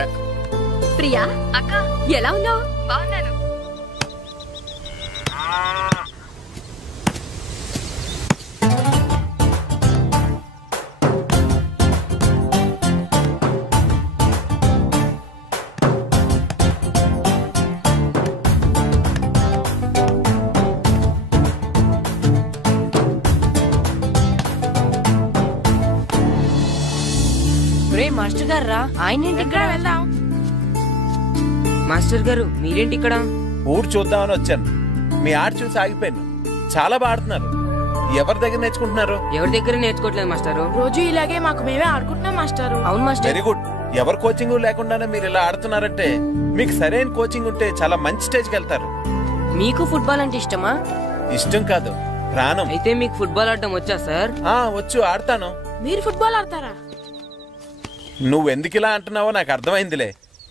ప్రియా అక్క ఎలా ఉన్నావు? బాగున్నాను. మాస్టర్ గారు రా, ఆయన ఇక్కడ వెళ్దాం. మాస్టర్ గారు మీరేంటి ఇక్కడ? ఊరు చూద్దామని వచ్చాను. మీ ఆట చూసి ఆగిపోయాను. చాలా బాగా ఆడుతున్నారు. ఎవరి దగ్గర నేర్చుకుంటున్నారు? ఎవరి దగ్గర నేర్చుకోవట్లేదు మాస్టారు. రోజు ఇలాగే మాకు మేమే ఆడుకుంటున్నాం మాస్టారు. అవును మాస్టర్. Very good. ఎవరి కోచింగ్ లేకుండానే మీరు ఇలా ఆడుతున్నారంటే మీకు సరైన కోచింగ్ ఉంటే చాలా మంచి స్టేజ్కి వెళ్తారు. మీకు ఫుట్బాల్ అంటే ఇష్టమా? ఇష్టం కాదు, ప్రాణం. అయితే మీకు ఫుట్బాల్ ఆడటం వచ్చా సార్? వచ్చు, ఆడతాను. మీరు ఫుట్బాల్ ఆడతారా? నువ్వెందుకు ఇలా అంటున్నావో నాకు అర్థమైందిలే.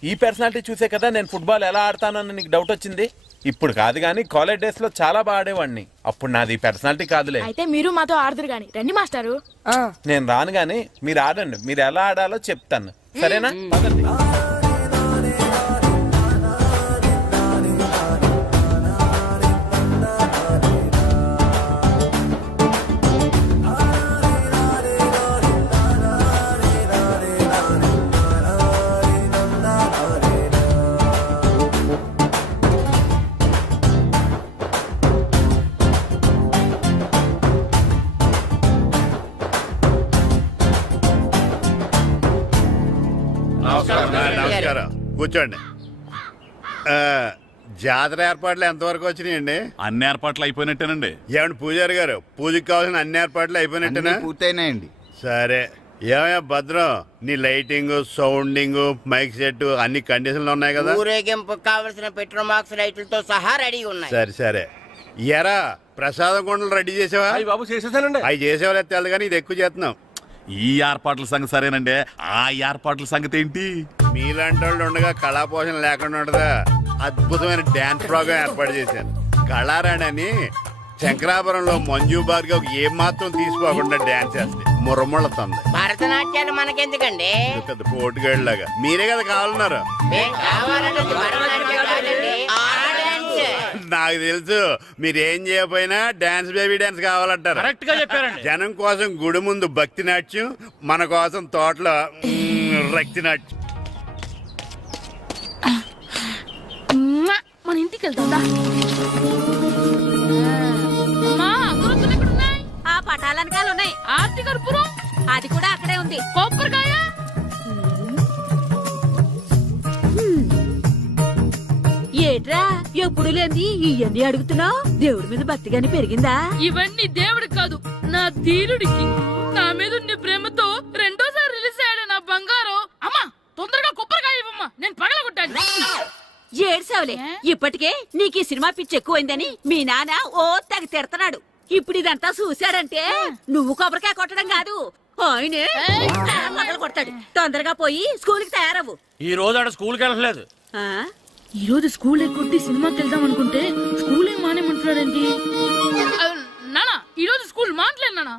ఈ పర్సనాలిటీ చూసే కదా నేను ఫుట్బాల్ ఎలా ఆడతానని నీకు డౌట్ వచ్చింది. ఇప్పుడు కాదు గానీ కాలేజ్ డేస్ లో చాలా బాగా ఆడేవాడిని. అప్పుడు నాది పర్సనాలిటీ కాదులే. అయితే మీరు మాతో ఆడదురు గాని రండి మాస్టారు. నేను రాను గానీ మీరు ఆడండి. మీరు ఎలా ఆడాలో చెప్తాను, సరేనా? పదండి. నమస్కారం, కూర్చోండి. జాతర ఏర్పాట్లు ఎంతవరకు వచ్చినాయండి? అన్ని ఏర్పాట్లు అయిపోయినట్టేనండి. ఏమండి పూజారి గారు, పూజకి కావాల్సిన అన్ని ఏర్పాట్లు అయిపోయినట్టేనా? పూర్తయినాయండి. సరే. ఏమయ్యా భద్రం, నీ లైటింగ్, సౌండింగ్, మైక్ సెట్ అన్ని కండిషన్లు ఉన్నాయి కదా? ఊరేగింపు కావలసిన పెట్రోల్ మార్క్స్ లైట్లతో సహా రెడీ ఉన్నాయి. సరే సరే. ఎరా ప్రసాదం కొండలు రెడీ చేసావా? బాబు చేసేసానండి. అవి చేసేవాళ్ళు తెలు కానీ ఇది ఎక్కువ చేస్తున్నాం. ఈ ఏర్పాట్ల సంగతి సరేనండి, ఆ ఏర్పాట్ల సంగతి ఏంటి? మీలాంటి వాళ్ళు ఉండగా కళాపోషణ లేకుండా ఉండదా? అద్భుతమైన డాన్స్ ప్రోగ్రామ్ ఏర్పాటు చేశాను. కళారాణి అని శంకరాపురంలో మంజు భార్గవ్ ఏం మాత్రం తీసుకోకుండా డాన్స్ చేస్తే మురముళ్ళతుంది. భరతనాట్యాలు మనకెందుకండి? పెద్ద పోటుగాళ్ళలాగా మీరే కదా కావాలన్నారు. నాకు తెలుసు మీరేం చేయకపోయినా డాన్స్ బేబీ డాన్స్ కావాలంటారు. కరెక్ట్ గా చెప్పారండి. జనం కోసం గుడి ముందు భక్తి నాట్యం, మన కోసం తోటలో రక్తి నాట్యం. మన ఇంటికి వెళ్తుందా? ఆ పటాలనకాలు ఉన్నాయి. ఆర్తి కర్పూరం అది కూడా అక్కడే ఉంది. కొబ్బరికాయ ఏట్రా ఎప్పుడు లేని ఇవన్నీ అడుగుతున్నావు? దేవుడి మీద భక్తి గాని పెరిగిందా? ఇవన్నీ దేవుడికి కాదు, నా ధీరుడికి. నా మీద ఉండే ప్రేమతో రెండోసారి రిలీజ్ అయ్యాడు నా బంగారం. అమ్మా తొందరగా కొబ్బరికాయ ఇవ్వమ్మా, నేను పగలగొట్టాను. ఏడ్సావులే, ఇప్పటికే నీకు ఈ సినిమా పిచ్చి ఎక్కువైందని మీ నాన్న ఓ తెగ తిడతాడు. ఇప్పుడు ఇదంతా చూశాడంటే నువ్వు కొబ్బరికాయ కొట్టడం కాదు, ఆయనే మొదలు కొడతాడు. తొందరగా పోయి స్కూల్ కి తయారవు. ఈ రోజు ఆడ స్కూల్కి వెళ్ళలేదు. ఈ రోజు స్కూల్ ఎక్కొట్టి సినిమాకి వెళ్దాం అనుకుంటే స్కూల్ ఏం మానేమంటున్నాడండి. నానా ఈ రోజు స్కూల్ మానట్లేదు నానా.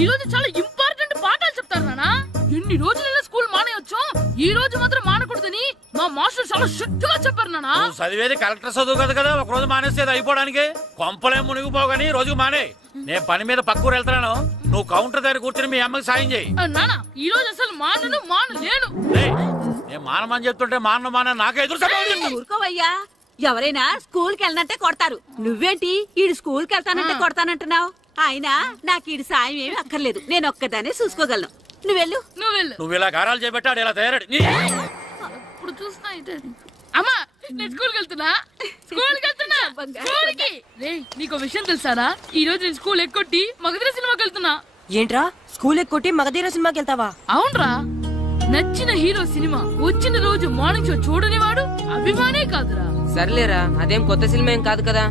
ఈ రోజు చాలా ఇంపార్టెంట్ పాఠాలు చెప్తారు నానా. ఎన్ని రోజులైనా స్కూల్ మానేయొచ్చు, ఈ రోజు మాత్రం మానకూడదని మా మాస్టర్ చాలా స్ట్రిక్ట్ గా చెప్పారు నానా. చదివేది కలెక్టర్ చదువు కదా కదా, ఒక రోజు మానేసేది అయిపోవడానికి. కొంపలేం మునిగిపోగాని రోజుకు మానే. నేను పని మీద పక్కూరు వెళ్తున్నాను, నువ్వు కౌంటర్ దగ్గర కూర్చొని మీ అమ్మకి సాయం చేయి. నానా ఈ రోజు అసలు మానలేను. నేను మానమని చెప్తుంటే మాన నాకే ఎదురు ఊరుకోవయ్యా, ఎవరైనా స్కూల్ కి వెళ్ళనంటే కొడతారు. నువ్వేంటి ఈడు స్కూల్ కి వెళ్తానంటే కొడతానంటున్నావు? అయినా నాకు ఈడు సాయం ఏమి అక్కర్లేదు, నేను ఒక్కదానే చూసుకోగలను. నువ్వెళ్ళు. నువ్వు ఇలా గారాలు చేపెట్టాడు ఇలా తయారాడు. ఇప్పుడు చూస్తా అమ్మా, నేను స్కూల్కి వెళ్తున్నా. స్కూల్కి నీకు విషయం తెలుసారా? ఈ రోజు నేను స్కూల్ ఎక్కొట్టి మగధీర సినిమాకి వెళ్తున్నా. ఏంట్రా స్కూల్ ఎక్కొట్టి మగధీర సినిమాకి వెళ్తావా? అవునరా, నచ్చిన హీరో సినిమా వచ్చిన రోజు మార్నింగ్ షో చూడని వాడు అభిమానే కాదురా. సర్లేరా, అదేం కొత్త సినిమా ఏం కాదు కదా.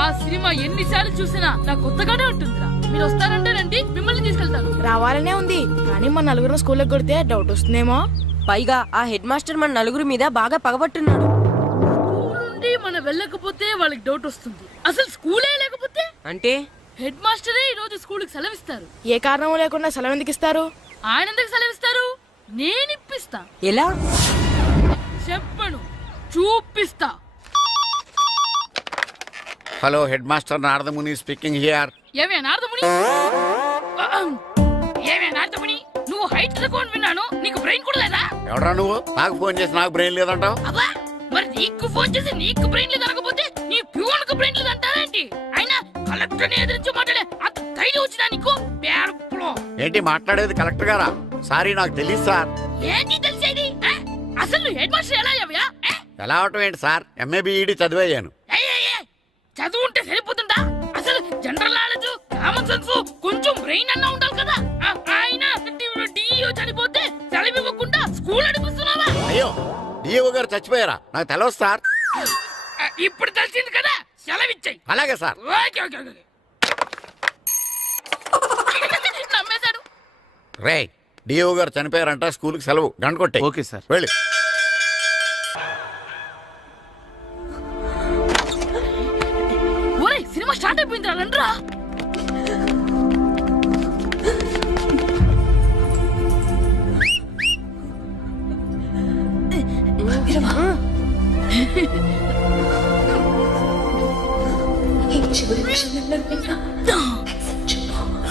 ఆ సినిమా ఎన్నిసార్లు చూసినా నాకు కొత్తగానే ఉంటుందిరా. మీరు వస్తారంటే రండి, మిమ్మల్ని తీసుకెళ్తాను. రావాలనే ఉంది, కానీ మన నలుగురు స్కూల్ కొడితే డౌట్ వస్తుందేమో. పైగా ఆ హెడ్ మాస్టర్ మన నలుగురు మీద బాగా పగబట్టున్నాడు. స్కూల్ నుండి మనం వెళ్ళకపోతే వాళ్ళకి డౌట్ వస్తుంది. అసలు స్కూలే లేకపోతే అంటే హెడ్ మాస్టరే ఈ రోజు స్కూల్కి సెలవిస్తారు. ఏ కారణం లేకుండా సెలవు ఎందుకు ఇస్తారు? ఆయన ఎందుకు సెలవిస్తారు? నేను ఇప్పిస్తా. ఎలా చెప్పను, చూపిస్తా. Hello, head master Naradamuni speaking here. ఏమే నారదముని, ఏమే నారదముని, నువ్వు హైట్ రికార్డ్ విన్నాను, నీకు బ్రెయిన్ కూడా లేదా? ఎవడా నువ్వు? నాకు ఫోన్ చేసి నాకు బ్రెయిన్ లేదంటావు? అబ్బా, మరి నీకు ఫోన్ చేసి నీకు బ్రెయిన్ లేదనకపోతే నీ ప్యూన్ కు బ్రెయిన్ లేదంటారేంటి? అయినా కలెక్టర్ ని ఎదిరించి మాట్లాడే అంత ధైర్యం వచ్చినా నీకు? ఏంటి మాట్లాడేది? కలెక్టర్ గారా? సారీ, నాకు తెలియదు సార్. ఏంటి తెలిసేది? అసలు నువ్వు హెడ్ మాస్టర్ ఎలా అయ్యావా? ఎలా అవటం ఏంటి సార్? MA B Ed చదివయ్యాను. చదువు ఉంటే సరిపోతుందా? అసలు జనరల్ నాలెడ్జ్, కామన్ సెన్స్, కొంచెం బ్రెయిన్ అన్నా ఉండాలి కదా. ఆయన డిఇఓ చనిపోతే సెలవు ఇవ్వకుండా స్కూల్ అడిపిస్తున్నావా? అయ్యో, డిఓ గారు చచ్చిపోయారా? నాకు తెలియదు సార్. ఇప్పుడు తెలిసింది కదా, సెలవు ఇచ్చాయి. అలాగే సార్. నమ్మేశాడు. రే, డిఓ గారు చనిపోయారంట, స్కూల్కి సెలవు. గంట కొట్టే. Okay sir. వెళ్ళి. ఒరేయ్, సినిమా స్టార్ట్ అయిపోయిందిరా, రండ్రా.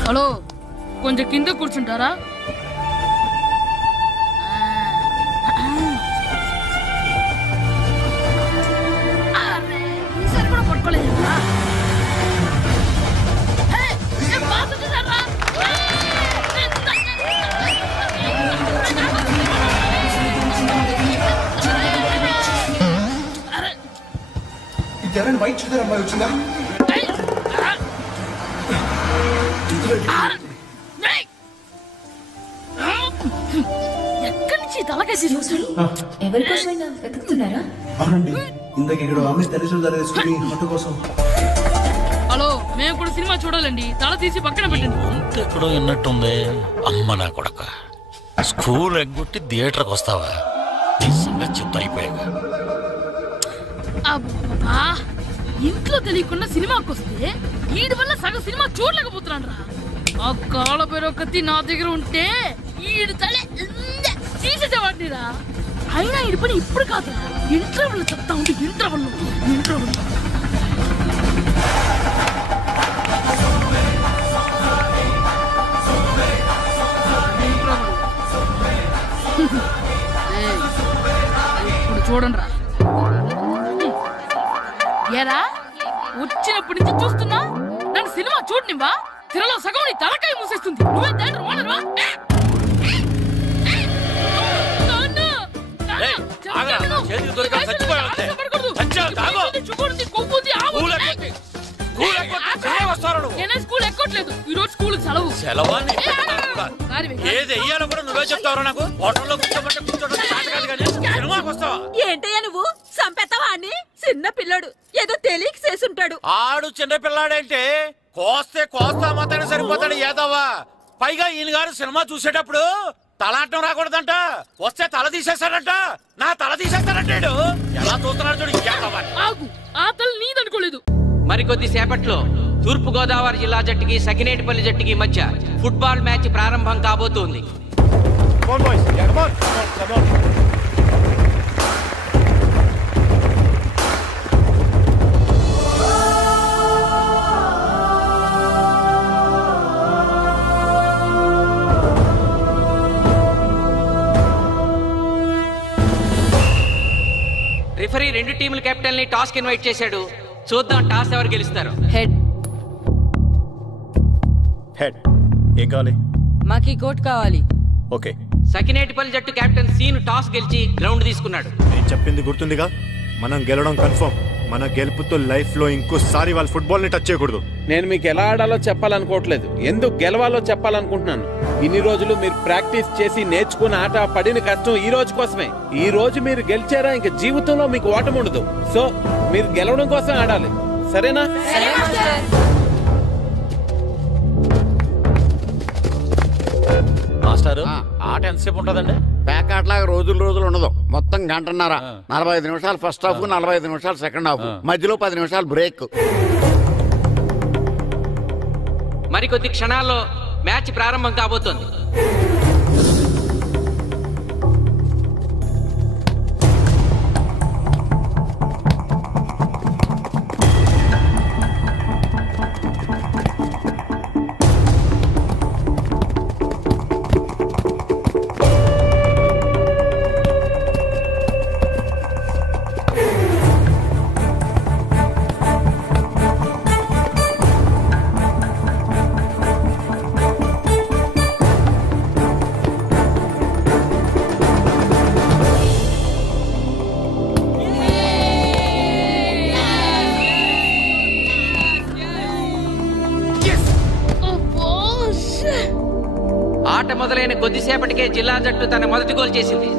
హలో, కొంచెం కింద కూర్చుంటారా? ఈసారి కూడా పట్టుకోలేదు. వైట్ చూద్దరు అమ్మాయి వచ్చిందా? ఎక్కడి నుంచి తలకేసి ఎవరికోసమైనా వెతుకుతున్నారా? అవునండి, ఇందాక ఇక్కడ అమ్మాయి తల్లిదండ్రులు ధర తీసుకుని మట్టు కోసం. హలో, మేము కూడా సినిమా చూడాలండి, తల తీసి పక్కన పెట్టండి. ఎక్కడో విన్నట్టుంది. అమ్మ నా కొడక, స్కూల్ ఎగ్గొట్టి థియేటర్కి వస్తావా? నీ సంగతి చెప్తా అయిపోయాక. అబ్బా, ఇంట్లో తెలియకుండా సినిమాకి వస్తే వీడి వల్ల సగం సినిమా చూడలేకపోతున్నాను రా. ఆ కాళ్ళ పేరొకటి నా దగ్గర ఉంటే ఈడు తలే తీసేసేవాడిని రా. అయినా ఈడి పని ఇప్పుడు కాదు, ఇంటర్వెల్ చెప్తా ఉంటే ఇంటర్వెల్. ఇప్పుడు చూడండి రా. ఏరా, వచ్చినప్పటి నుంచి చూస్తున్నా, నన్ను సినిమా చూడనివ్వా? తిరలో సగం నీ తలకాయ మూసేస్తుంది. నువ్వే థియేటర్ ఓనర్వా? స్కూల్ ఎక్కట్లేదు, ఈ రోజు స్కూల్ సెలవు. ఏది వెయ్యాలో కూడా నువ్వే చెప్తావు నాకు. హోటల్లో కూర్చోబట్టే కూర్చోడం సినిమాకి వస్తావా? ఏంటయ్యా నువ్వు? సంపెత్తవా అని? చిన్న పిల్లడు ఏదో తెలియక చేసుంటాడు. ఆడు చిన్న పిల్లాడంటే కోస్తా మాత్రమే సరిపోతాడు ఏదవ్వా. పైగా ఈయన గారు సినిమా చూసేటప్పుడు తలాటం రాకూడదంట, వస్తే తల తీసేస్తాడంట. నా తల తీసేస్తాడంటాడు. ఎలా చూస్తున్నాడు చూడు. ఆగు, ఆ తల నీదనుకోలేదు. మరికొద్ది సేపట్లో తూర్పు గోదావరి జిల్లా జట్టుకి సకినేటిపల్లి జట్టుకి మధ్య ఫుట్బాల్ మ్యాచ్ ప్రారంభం కాబోతోంది. రిఫరీ రెండు టీముల కెప్టెన్ ని టాస్ కి ఇన్వైట్ చేశాడు. చూద్దాం టాస్ ఎవరు గెలుస్తారు. హెడ్ హెడ్ ఏం కావాలి? మాకి కోట్ కావాలి. ఓకే. సకినేటిపల్లి జట్టు కెప్టెన్ సీను టాస్ గెలిచి గ్రౌండ్ తీసుకున్నాడు. నేను చెప్పింది గుర్తుందిగా, మనం గెలవడం కన్ఫర్మ్. మన గెలుపుతో లైఫ్ లో ఇంకోసారి వాళ్ళ ఫుట్బాల్ ని టచ్ చేయకూడదు. నేను మీకు ఎలా ఆడాలో చెప్పాలనుకోవట్లేదు, ఎందుకు గెలవాలో చెప్పాలనుకుంటున్నాను. ఇన్ని రోజులు మీరు ప్రాక్టీస్ చేసి నేర్చుకున్న ఆట పడిన కష్టం ఈ రోజు కోసమే. ఈ రోజు మీరు గెలిచారా, ఇంక జీవితంలో మీకు ఓటమి ఉండదు. సో మీరు గెలవడం కోసం ఆడాలి, సరేనా? మాస్టారు, ఆట ఎంతసేపు ఉంటుందండి? పేకాట్లాగా రోజులు ఉండదు, మొత్తం గంటన్నర. 45 నిమిషాలు ఫస్ట్ హాఫ్, 45 నిమిషాలు సెకండ్ హాఫ్, మధ్యలో 10 నిమిషాలు బ్రేక్. మరికొద్ది క్షణాల్లో మ్యాచ్ ప్రారంభం కాబోతోంది. ఆట మొదలైన కొద్దిసేపటికే జిల్లా జట్టు తన మొదటి గోల్ చేసింది.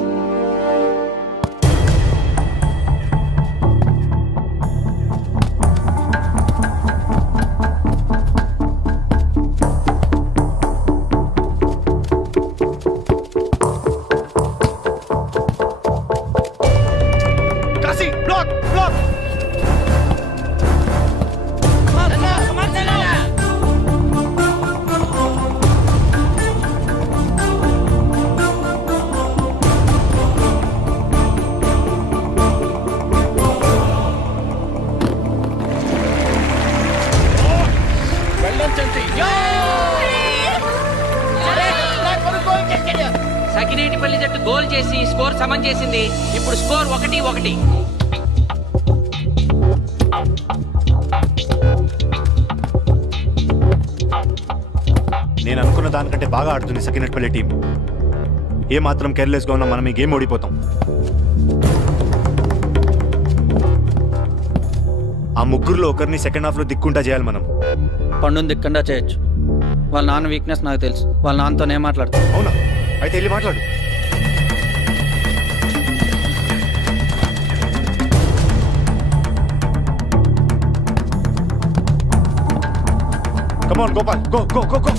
సకినేటిపల్లి జట్టు గోల్ చేసి స్కోర్ సమం చేసింది. ఇప్పుడు స్కోర్ 1-1. నేను అనుకున్న దానికంటే బాగా ఆడుతుంది సకినేటిపల్లి టీం. ఏ మాత్రం కేర్లెస్ గా ఉన్నా మనం ఈ గేమ్ ఓడిపోతాం. ఆ ముగ్గురులో ఒకరిని సెకండ్ హాఫ్ లో దిక్కుంటా చేయాలి మనం. పండుని దిక్కుండా చేయొచ్చు. వాళ్ళ నాన్న వీక్నెస్ నాకు తెలుసు. వాళ్ళ నాన్నతోనే మాట్లాడతాను. అవునా? అయితే వెళ్ళి మాట్లాడు. Come on, Gopal. Go, go, go, go.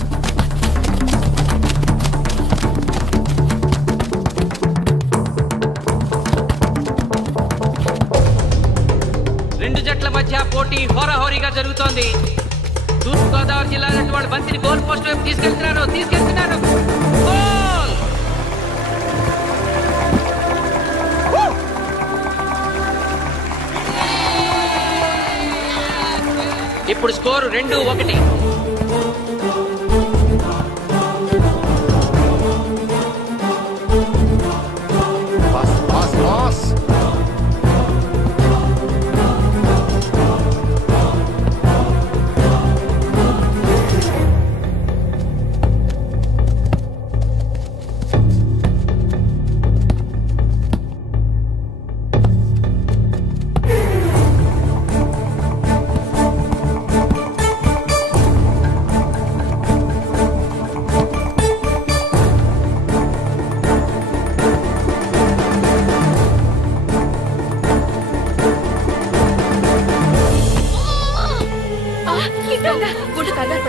రెండు జట్ల మధ్య పోటీ హోరాహోరీగా జరుగుతోంది. తూర్పుగోదావరి జిల్లా జట్టు వాళ్ళు బంతిని గోల్ పోస్ట్ వైపు తీసుకెళ్తున్నారు. గోల్! ఇప్పుడు స్కోరు 2-1.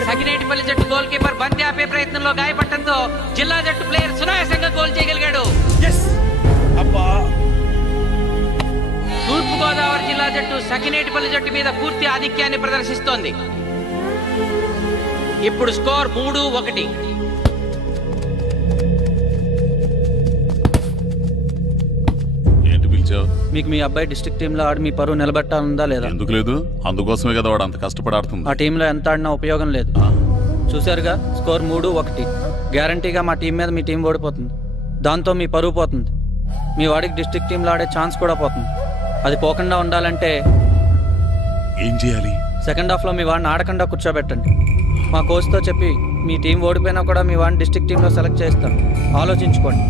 సకినేటిపల్లి జట్టు గోల్ కీపర్ బంతి ఆపే ప్రయత్నంలో గాయపడటంతో జిల్లా జట్టు ప్లేయర్ సునాయాసంగా గోల్ చేయగలిగాడు. తూర్పుగోదావరి జిల్లా జట్టు సకినేటిపల్లి జట్టు మీద పూర్తి ఆధిక్యాన్ని ప్రదర్శిస్తోంది. ఇప్పుడు స్కోర్ 3-1. మీకు మీ అబ్బాయి డిస్ట్రిక్ట్ టీంలో ఆడి మీ పరువు నిలబెట్టాలందా లేదా? ఎందుకు లేదు? అందుకోసమే కదా వాడు అంత కష్టపడి ఆడుతుంది. ఆ టీంలో ఎంత ఆడినా ఉపయోగం లేదు. చూసారుగా, స్కోర్ 3-1. గ్యారంటీగా మా టీం మీద మీ టీం ఓడిపోతుంది. దాంతో మీ పరువు పోతుంది. మీ వాడికి డిస్ట్రిక్ట్ టీంలో ఆడే ఛాన్స్ కూడా పోతుంది. అది పోకుండా ఉండాలంటే ఏం చేయాలి? సెకండ్ హాఫ్లో మీ వాడిని ఆడకుండా కూర్చోబెట్టండి. మా కోచ్తో చెప్పి మీ టీం ఓడిపోయినా కూడా మీ వాడిని డిస్ట్రిక్ట్ టీంలో సెలెక్ట్ చేస్తాను. ఆలోచించుకోండి.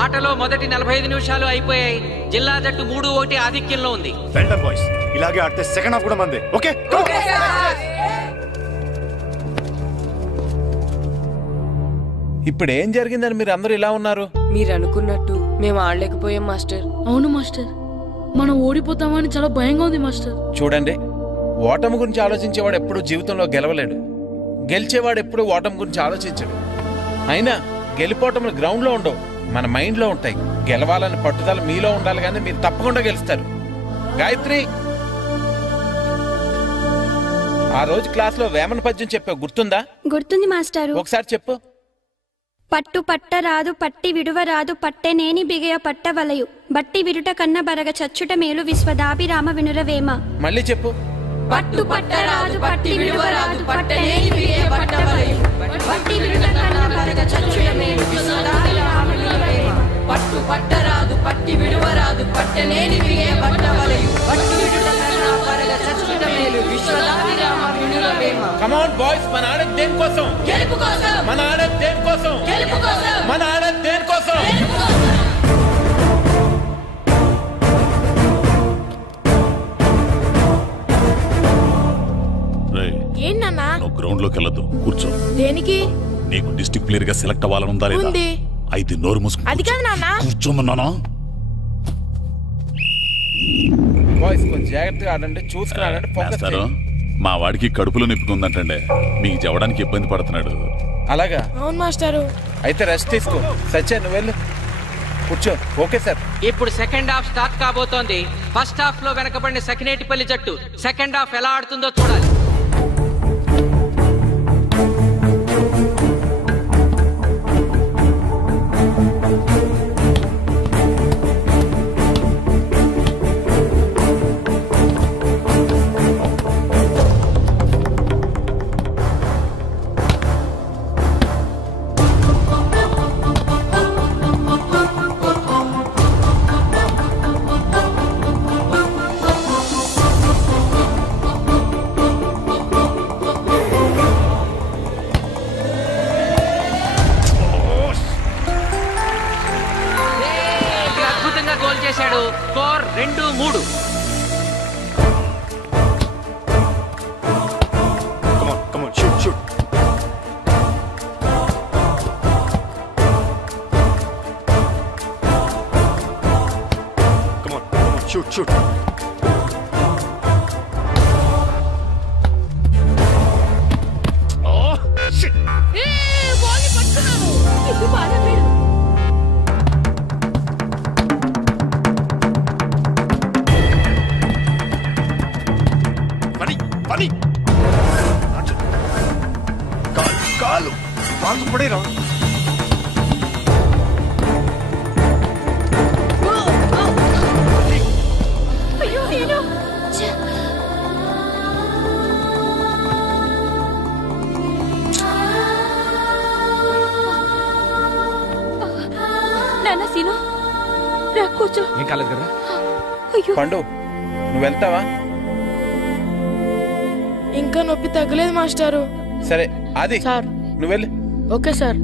ఆటలో మొదటి 45 నిమిషాలు అయిపోయాయి. జిల్లా జట్టు 3-1 ఆధిక్యంలో ఉంది. బాయ్స్, ఇలాగే ఆడితే సెకండ్ హాఫ్ కూడా మందే. ఓకే? ఇప్పుడు ఏం జరిగిందని మీరు అందరూ ఇలా ఉన్నారు? మీరు అనుకున్నట్టు మేము ఆడలేకపోయాం మాస్టర్. అవును మాస్టర్, మనం ఓడిపోతామని చాలా భయంగా ఉంది మాస్టర్. చూడండి, ఓటమి గురించి ఆలోచించేవాడు ఎప్పుడు జీవితంలో గెలవలేడు, గెలిచేవాడు ఎప్పుడు ఓటమి గురించి ఆలోచించడు. అయినా గెలిపోవటములు గ్రౌండ్ లో ఉండవు, మన మైండ్ లో ఉంటాయి. గెలవాలని పట్టుదల మీలో ఉండాలి, కానీ మీరు తప్పకుండా గెలుస్తారు. గాయత్రి, ఆ రోజు క్లాస్ లో వేమన పద్యం చెప్పావు, గుర్తుందా? గుర్తుంది మాస్టారు. ఒకసారి చెప్పు. పట్టు పట్ట రాదు పట్టి విడువ రాదు పట్టెనేని బిగయ పట్ట వలయు బట్టి విరుట కన్న బరగ చచ్చుట మేలు విశ్వదాభిరామ వినురవేమ. మళ్ళీ చెప్పు. పట్టు పట్ట రాదు పట్టి విడువ రాదు పట్టనేని బిగయ పట్ట వలయు బట్టి విరుట కన్న బరగ చచ్చుట మేలు విశ్వదాభిరామ వినురవేమ. పట్టు పట్ట రాదు పట్టి విడువ రాదు పట్టనేని బిగయ పట్ట వలయు బట్టి విరుట కన్న బరగ చచ్చుట మేలు విశ్వదాభిరామ వినురవేమ. కమ్ ఆన్ బాయ్స్, మన ఆడేది దేనికోసం? గెలుపు కోసం. మన ఆడేది దేనికోసం? గెలుపు కోసం. మన ఆడేది దేనికోసం? ఏంటన్నా? నువ్వు గ్రౌండ్ లోకి వెళ్ళదు, కూర్చో. దేనికి? నీకు డిస్ట్రిక్ట్ ప్లేయర్ గా సెలెక్ట్ అవ్వాలనుందా లేదా? ఉంది. అయితే నోరు మూసుకు అది కాదు నాన్న. కూర్చోమన్నానా? బాయ్స్ కొంచెం జాగ్రత్తగా ఆడండి, చూసుకుని ఆడండి, ఫోకస్ మాస్టారు, మా వాడికి కడుపులో నొప్పుకుందంటండి, మీకు చెప్పడానికి ఇబ్బంది పడుతున్నాడు. అలాగా? అవును మాస్టారు. అయితే రెస్ట్ తీసుకో. సత్య నువ్వు వెళ్ళు, కూర్చో. Okay sir. ఇప్పుడు సెకండ్ హాఫ్ స్టార్ట్ కాబోతోంది. ఫస్ట్ హాఫ్ లో వెనకబడిన సకినేటిపల్లి జట్టు సెకండ్ హాఫ్ ఎలా ఆడుతుందో చూడాలి. Score 2-3. Come on, shoot. Come on, shoot. Oh, shit. Ball పట్టుకున్నాను. ఇది బాగా వీడు. పని కాలు పడేరా. అయ్యో నేను నాన్న సీను రా కూర్చో. ఏం కాలేదు కదా పండు, నువ్వు వెళ్తావా? ఇంకా నొప్పి తగ్గలేదు మాస్టారు. సరే అది సార్ నువ్వు వెళ్ళు. Okay sir.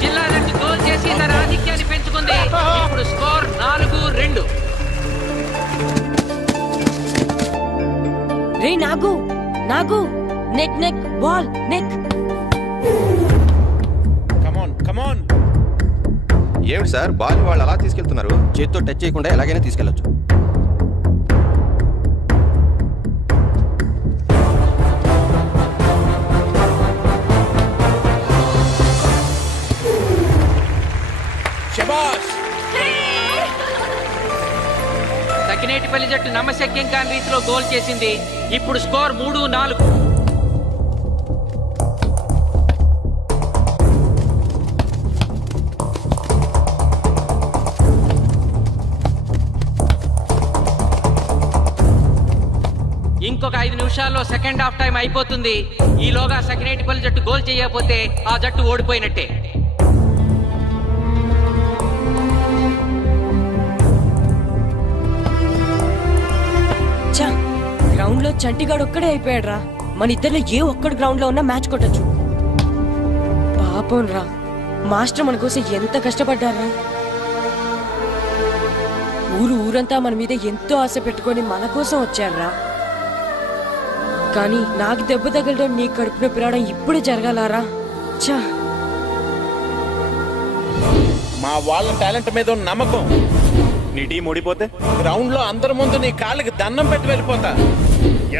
జిల్లా జట్టు గోల్ చేసి తన ఆధిక్యాన్ని పెంచుకుంది. ఇప్పుడు స్కోర్ 4-2. రే నాగు నెక్ బాల్ నెక్. కమాన్. ఏమిటి సార్, బాల్ వాళ్ళు అలా తీసుకెళ్తున్నారు? చేతితో టచ్ చేయకుండా ఎలాగైనా తీసుకెళ్లొచ్చు. సకినేటిపల్లి జట్టు నమ్మశక్యం కాని రీతిలో గోల్ చేసింది. ఇప్పుడు స్కోర్ 3-4. ఇంకొక 5 నిమిషాల్లో సెకండ్ హాఫ్ టైం అయిపోతుంది. ఈలోగా సకినేటిపల్లి జట్టు గోల్ చేయకపోతే ఆ జట్టు ఓడిపోయినట్టే. గ్రౌండ్ లో చంటిగాడు ఒక్కడే అయిపోయాడు రా. మన ఇద్దరిలో ఏ ఒక్కడు గ్రౌండ్ లో ఉన్నా మ్యాచ్ కొట్టచ్చు. పాపం రా, మాస్టర్ మన కోసం ఎంత కష్టపడ్డారా. ఊరంతా మన మీద ఎంతో ఆశ పెట్టుకొని మన కోసం వచ్చాడ్రా. కానీ నాకు దెబ్బ తగలడం నీ కడుపు నొప్పి రావడం ఇప్పుడే జరగాలారా? చా, మా వాళ్ళ టాలెంట్ మీద ఉన్న నమ్మకం. నీ టీం ఓడిపోతే గ్రౌండ్ లో అందరి ముందు నీ కాళ్ళకి దండం పెట్టి వెళ్ళిపోతా.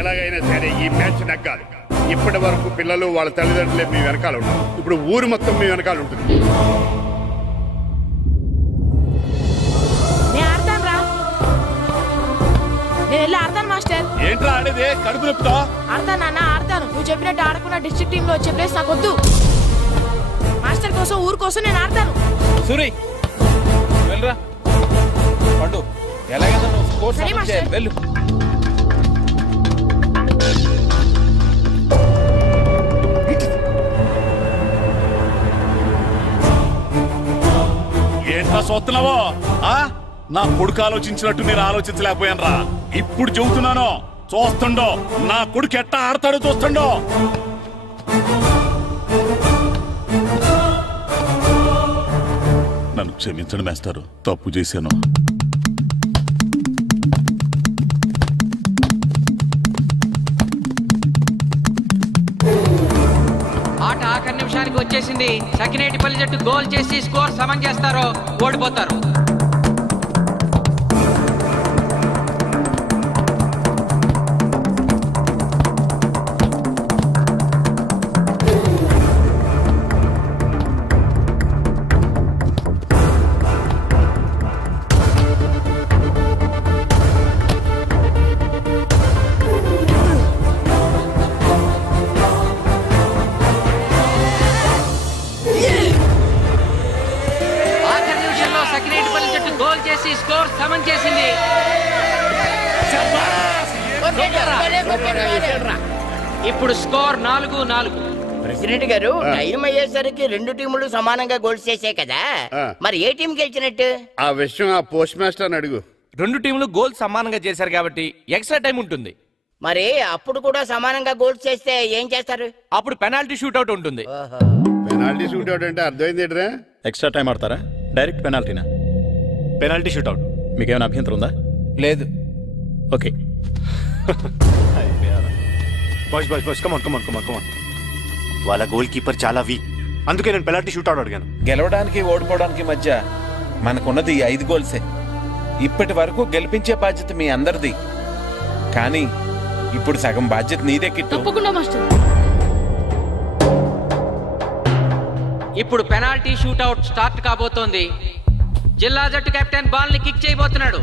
ఎలాగైనా సరే ఈ మ్యాచ్ నెగ్గాలి. ఇప్పటి వరకు పిల్లలు వాళ్ళ తల్లిదండ్రులే మీ వెనకాల ఉన్నారు. ఇప్పుడు ఊరు మొత్తం మీ వెనకాల ఉంటుంది. ఏంట్రా ఆడేది? కడుపు నొప్పుతో ఆడతాను నాన్న, ఆడతాను. నువ్వు చెప్పినట్టు ఆడకుండా డిస్ట్రిక్ట్ టీమ్ లో వచ్చే ప్లేస్ నాకు వద్దు. మాస్టర్ కోసం, ఊరు కోసం నేను ఆడతాను. సూరి వెళ్ళరా. పండు ఎలాగైనా నువ్వు స్కోర్ చేయాలి. వెళ్ళు. ఏంట్రా చూస్తున్నావో? నా కొడుకు ఆలోచించినట్టు నేను ఆలోచించలేకపోయాను రా. ఇప్పుడు చెబుతున్నాను, చూస్తుండో నా కొడుకు ఎట్టా ఆడతాడో చూస్తుండో. నన్ను క్షమించండి మాస్టారు, తప్పు చేశాను. ఆట ఆఖరి నిమిషానికి వచ్చేసింది. సకినేటిపల్లి జట్టు గోల్ చేసి స్కోర్ సమం చేస్తారో ఓడిపోతారు. స్కోర్ సమం చేసింది. ఇప్పుడు స్కోర్ 4-4. ప్రెసిడెంట్ గారు, టైం అయ్యేసరికి రెండు టీములు సమానంగా గోల్స్ చేసాయి కదా, మరి ఏ టీం గెలిచినట్టు? ఆ విషయం ఆ పోస్ట్ మాస్టర్ అడుగు. రెండు టీములు గోల్ సమానంగా చేశారు కాబట్టి ఎక్స్ట్రా టైం ఉంటుంది. మరి అప్పుడు కూడా సమానంగా గోల్స్ చేస్తే ఏం చేస్తారు? అప్పుడు పెనాల్టీ షూట్అవుట్ ఉంటుంది. పెనాల్టీ షూట్అవుట్ అంటే అర్థమైంది ఏంట్రా? ఎక్స్ట్రా టైం ఆడతారా, డైరెక్ట్ పెనాల్టీనా? Penalty shootout. మీకేమైనా అభ్యంతరం ఉందా? లేదు. Okay. Boys boys boys come on come on come on come on. వాళ్ళ గోల్ కీపర్ చాలా వీక్, అందుకే నేను పెనాల్టీ షూట్అవుట్ అడిగాను. గెలవడానికి ఓడిపోవడానికి మధ్య మనకున్నది 5 గోల్సే. ఇప్పటి వరకు గెలిపించే బాధ్యత మీ అందరిది. కానీ ఇప్పుడు సగం బాధ్యత నీదే కిట్టు. ఇప్పుడు పెనాల్టీ షూట్అవుట్ స్టార్ట్ కాబోతోంది. జిల్లా జట్టు కెప్టెన్ బాల్ ని కిక్ చేయబోతున్నాడు.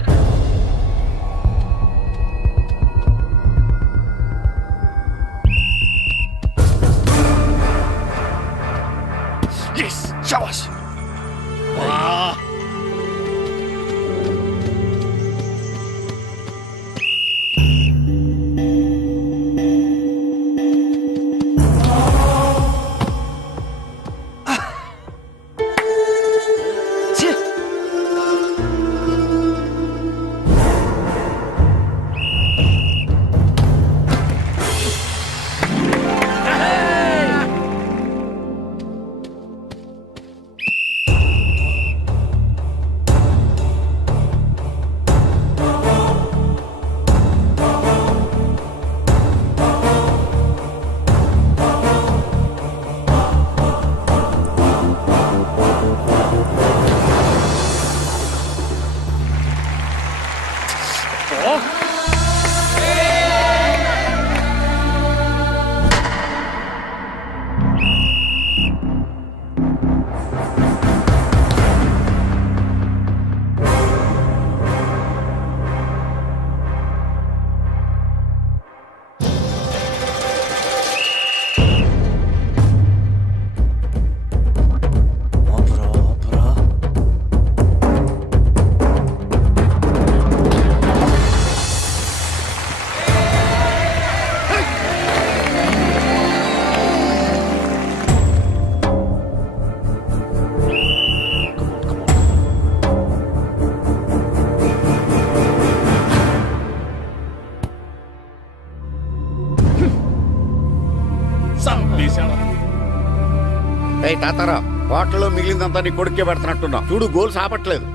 తాతారా, బాటలో మిగిలిందంతా నీ కొడుకే పెడుతున్నట్టున్నా. చూడు, గోల్స్ ఆపట్లేదు.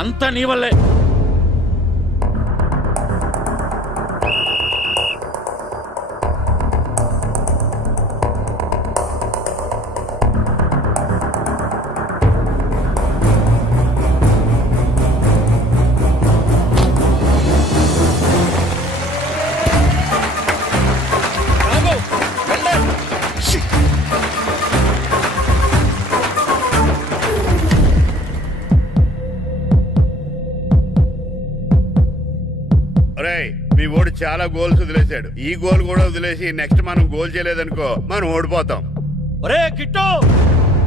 అంతా నీ వల్లే. మీ ఓడి చాలా గోల్స్ వదిలేశాడు. ఈ గోల్ కూడా వదిలేసి నెక్స్ట్ మనం గోల్ చేయలేదనుకో మనం ఓడిపోతాం. ఒరే కిట్టు,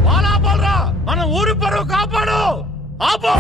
బాలా బాలరా, మన ఊరి పరువు కాపాడు. ఆపో.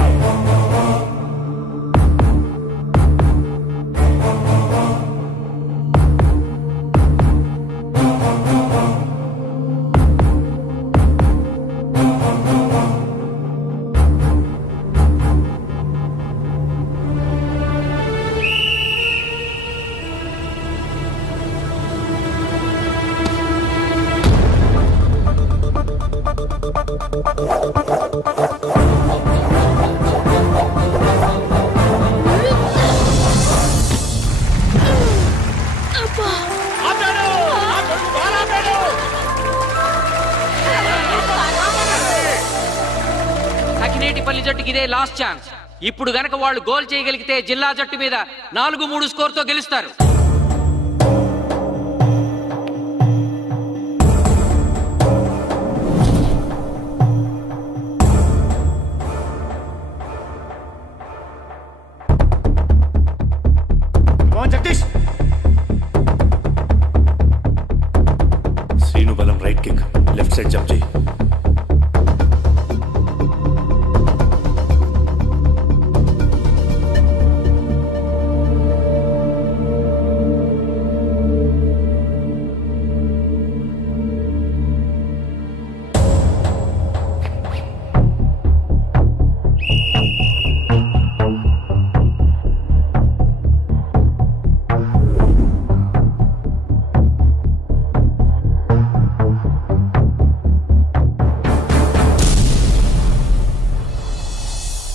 సకినేటిపల్లి జట్టుకి ఇదే లాస్ట్ ఛాన్స్. ఇప్పుడు గనక వాళ్ళు గోల్ చేయగలిగితే జిల్లా జట్టు మీద 4-3 స్కోర్తో గెలుస్తారు. జగదీష్, శ్రీను బలం right kick, left side jump చేయి.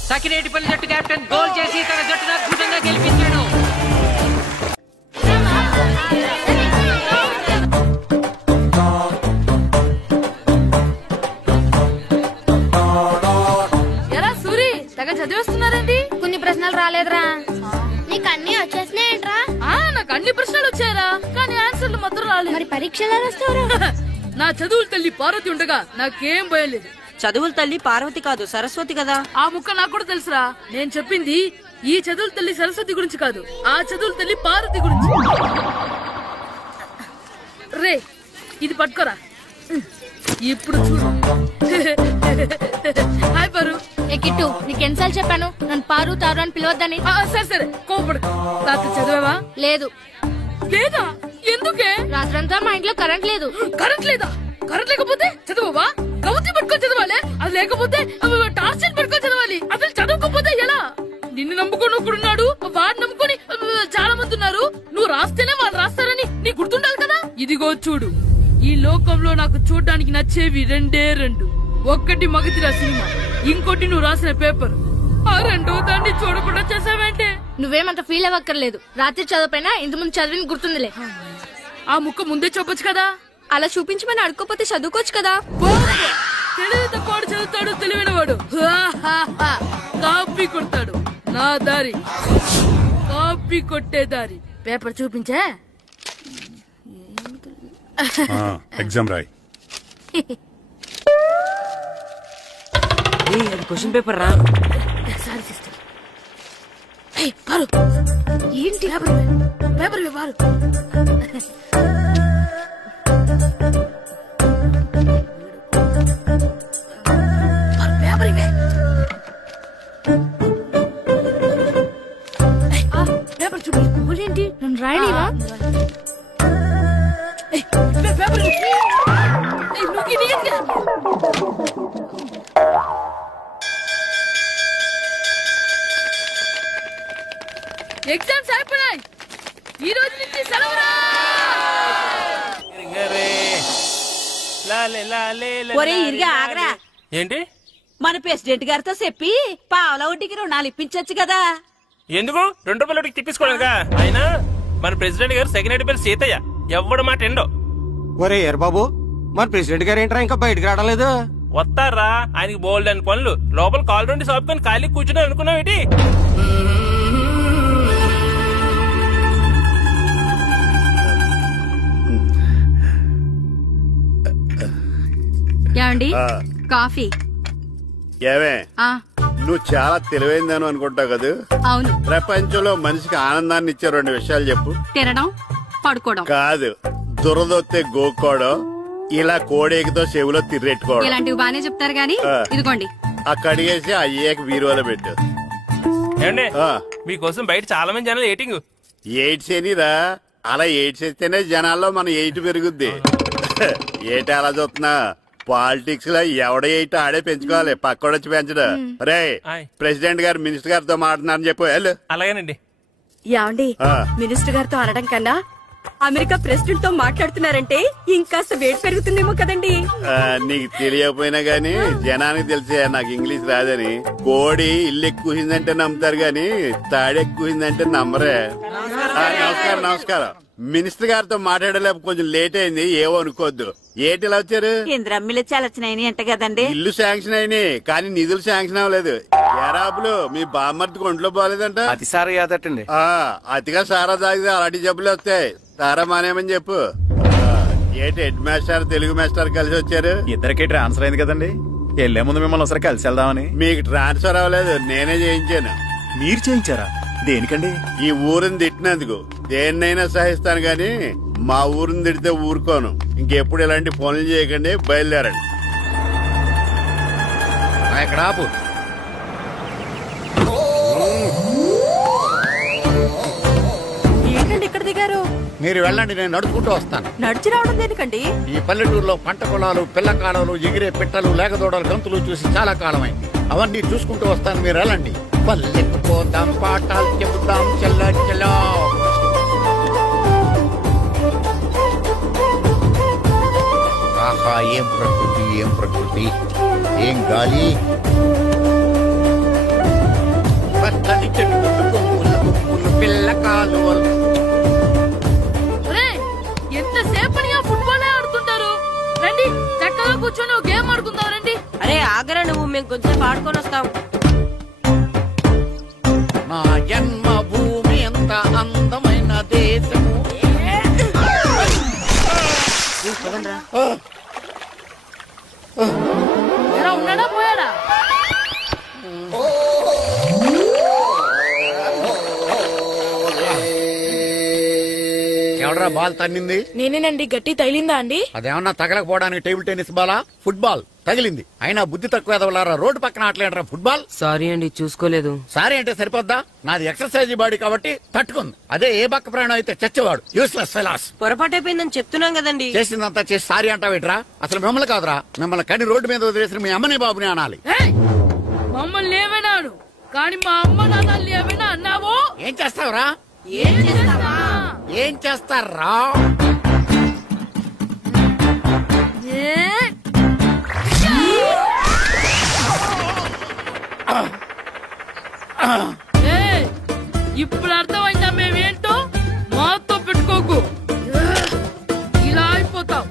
సకినేటిపల్లి జట్టు కెప్టెన్ గోల్ చేసి తన జట్టును అద్భుతంగా గెలిపించాడు. ఎలా సూరి తెగ చదివేస్తున్నారండి? కొన్ని ప్రశ్నలు రాలేదురా. నీకు అన్ని వచ్చేసినాయంట్రా? నాకు అన్ని ప్రశ్నలు వచ్చాయరా, కానీ ఆన్సర్లు మాత్రం రాలేదు. మరి పరీక్షలు వస్తావురా? నా చదువుల తల్లి పార్వతి ఉండగా నాకేం భయం లేదు. చదువుల తల్లి పార్వతి కాదు, సరస్వతి కదా. ఆ ముక్క నాకు కూడా తెలుసురా. నేను చెప్పింది ఈ చదువుల తల్లి సరస్వతి గురించి కాదు, ఆ చదువుల తల్లి పార్వతి గురించి. రే ఇది పట్టుకోరా. ఇప్పుడు చూడు. హాయ్ పారు. ఏ కిట్టు, నీకెన్నిసార్లు చెప్పాను నన్ను పారు తారు అని పిలవద్దని? సరే సరే కోపడకు. రాత్రి చదివావా? లేదు. లేదా? ఎందుకే? రాత్రంతా మా ఇంట్లో కరెంట్ లేదు. కరెంట్ లేదా? కరెంట్ లేకపోతే చదవవా? కవిత పట్టుకొని చదవాలి. అది లేకపోతే టార్చ్ పట్టుకొని చదవాలి. అసలు చదవకపోతే ఎలా? నిన్ను నమ్ముకొని ఒకడున్నాడు, వాడు నమ్ముకొని చాలా మంది ఉన్నారు. నువ్వు రాస్తేనే వాళ్ళు రాస్తారని నీకు గుర్తుండాలి కదా. ఇదిగో చూడు, ఈ లోకంలో నాకు చూడ్డానికి నచ్చేవి రెండే రెండు. ఒక్కటి మగతిరా సినిమా, ఇంకోటి నువ్వు రాసిన పేపర్. ఆ రెండో దాన్ని చూడకుండా చేసావేంటే? నువ్వేమంత ఫీల్ అవ్వక్కర్లేదు. రాత్రి చదవపోయినా ఇంత ముందు చదివిన గుర్తుందిలే. ఆ ముక్క ముందే చెప్పొచ్చు కదా. అలా చూపించమని అడుక్కోపోతే చదువుకోవచ్చు కదా. తెలివి తక్కువ చదువుతాడు, తెలివైన వాడు కాపీ కొడతాడు. నా దారి కాపీ కొట్టే దారి. పేపర్ చూపించే. ఎగ్జామ్ రాయి. క్వశ్చన్ పేపర్ రా. Sorry sister. పారు ఏంటి పేపర్ పారు. పేపర్ ఇవే. పేపర్ చూడు. ఏంటి నన్ను రాయలేవా? పేపర్ ఎగ్జామ్స్ అయిపోయాయి. ఈ రోజు నుంచి సెలవురా. ఒరే ఇరిగా ఆగరా. ఏంటి? మన ప్రెసిడెంట్ గారితో చెప్పి పావలా వడ్డీకి రుణాలు ఇప్పించచ్చు కదా. ఎందుకు? 2 రూపాయలు తిప్పించుకోలేదుగా. అయినా మన ప్రెసిడెంట్ గారు సెక్రటరీ సీతయ్య ఎవడు మాట ఎండో. ఒరే ఎర్ బాబు, మన ప్రెసిడెంట్ గారు ఏంట్రా ఇంకా బయటకు రావడం లేదు? వస్తారా, ఆయనకి బోల్డ్ అని పనులు. లోపల కాల్ నుండి సాపుకొని ఖాళీ కూర్చుని అనుకున్నావు ఏంటి? ఏమండి కాఫీ? ఏమే నువ్వు చాలా తెలివైందని అనుకుంటావు కదా. అవును. ప్రపంచంలో మనిషికి ఆనందాన్ని ఇచ్చే 2 విషయాలు చెప్పు. తినడం, పడుకోవడం. కాదు, దురదొత్తే గోక్కోవడం, ఇలా కోడేకితో చెవులో తిర్రెట్టుకోవడం. ఇలాంటివి బానే చెప్తారు గానీ ఇదిగోండి. కడిగేసి అయ్యాక బీరువాలో పెట్టు. ఏమండి మీకోసం బయట చాలా మంది జనాలు ఎయిటింగ్. ఎయిడ్స్ ఏనిరా, అలా ఎయిడ్స్ ఇస్తేనే జనాల్లో మన ఎయిట్ పెరుగుద్ది. ఏటి అలా చూస్తున్నా? పాలిటిక్స్ లో ఎవడ ఎయిట్ ఆడే పెంచుకోవాలి, పక్కడొచ్చి పెంచడు. రే ప్రెసిడెంట్ గారు మినిస్టర్ గారితో మాట్లాడుతున్నారని చెప్పు. వెళ్ళు. అలాగేనండి. యాండి మినిస్టర్ గారితో అనడం కన్నా అమెరికా ప్రెసిడెంట్ తో మాట్లాడుతున్నారంటే ఇంకాస్త వేడి పెరుగుతుందేమో కదండి. నీకు తెలియకపోయినా గానీ జనానికి తెలిసే నాకు ఇంగ్లీష్ రాదని. కోడి ఇల్లు ఎక్కువసిందంటే నమ్ముతారు గాని తాడెక్కువసిందంటే నమ్మరే. నమస్కారం. నమస్కారం. మినిస్టర్ గారితో మాట్లాడలేక కొంచెం లేట్ అయింది, ఏమో అనుకోవద్దు. ఏటి ఇలా వచ్చారు? ఇంద్రమ్మిలు చాలా వచ్చినాయి అంట కదండి. ఇల్లు శాంక్షన్ అయినాయి కానీ నిధులు శాంక్షన్ అవ్వలేదు. ఎరాబులు మీ బామ్మర్తికి ఒంట్లో పోలేదంట. అతిసారా యాదటండి. అతిగా సారా తాగితే అలాంటి జబ్బులు వస్తాయి. సారా మానేమని చెప్పు. ఏటి హెడ్ మాస్టర్ తెలుగు మాస్టర్ కలిసి వచ్చారు? ఇద్దరికి ట్రాన్స్ఫర్ అయింది కదండి. వెళ్లే ముందు మిమ్మల్ని ఒకసారి కలిసి వెళ్దామని. మీకు ట్రాన్స్ఫర్ అవ్వలేదు, నేనే చేయించాను. మీరు చేయించారా? దేనికండి? ఈ ఊరిని తిట్టినందుకు. దేన్నైనా సహిస్తాను గాని మా ఊరిని తిడితే ఊరుకోను. ఇంకెప్పుడు ఇలాంటి పనులు చేయకండి, బయలుదేరండి. ఇక్కడ ఆపు. ఏంటండి ఇక్కడ దిగారు? మీరు వెళ్ళండి, నేను నడుచుకుంటూ వస్తాను. నడిచి రావడం దేనికండి? ఈ పల్లెటూరులో పంట పొలాలు, పిల్ల కాలాలు, ఎగిరే పిట్టలు, లేకదోడలు, గంతులు చూసి చాలా కాలమైంది. అవన్నీ చూసుకుంటూ వస్తాను, మీరు వెళ్ళండి. పల్లెకు పోతాం, పాఠాలు చెబుతాం, చెల్లో. ఆహా, ఏం ప్రకృతి, ఏం ప్రకృతి, ఏం గాలి. పచ్చని చెట్టు, కొమ్ములు, పిల్ల కాలువలు. ఎంతసేపనిగా ఫుట్బాల్ ఆడుతుంటారు. రండి చక్కగా కూర్చొని గేమ్ ఆడుకుందాం. రండి. అరే ఆగరా నువ్వు, మేము కొంచెం ఆడుకొని వస్తాం. నా జన్మ భూమి ఎంత అందమైన దేశము. ఉన్నాడా పోయాడా? ఎవడరా బాల్ తన్నింది? నేనేనండి. గట్టి తగిలిందా అండి? అదేమన్నా తగలకపోవడానికి టేబుల్ టెన్నిస్ బాలా, ఫుట్బాల్ తగిలింది. అయినా బుద్ధి తక్కువ ఎదవలారా, రోడ్డు పక్కన ఆటలేడరా ఫుట్బాల్. సారీ అండి, చూసుకోలేదు. సారీ అంటే సరిపోద్దా? నాది ఎక్సర్సైజ్ బాడీ కాబట్టి తట్టుకుంది. అదే ఏ బక్క ప్రాణం అయితే చచ్చేవాడు. Useless fellas. పొరపాటు అయిపోయిందని చెప్తున్నాం కదండి. చేసిందంతా చేసి సారీ అంటావేట్రా? అసలు మిమ్మల్ని కాదురా, మిమ్మల్ని కని రోడ్డు మీద వదిలేసిన మీ అమ్మని బాబుని అనాలి. మమ్మల్ని ఏమైనాడు కానీ మా అమ్మ నాన్నల్ని ఏమైనా అన్నావో? ఏం చేస్తావురా? ఏం చేస్తారా? ఇప్పుడు అర్థమైందా మేమేంటో? మాతో పెట్టుకోకు, ఇలా అయిపోతాం.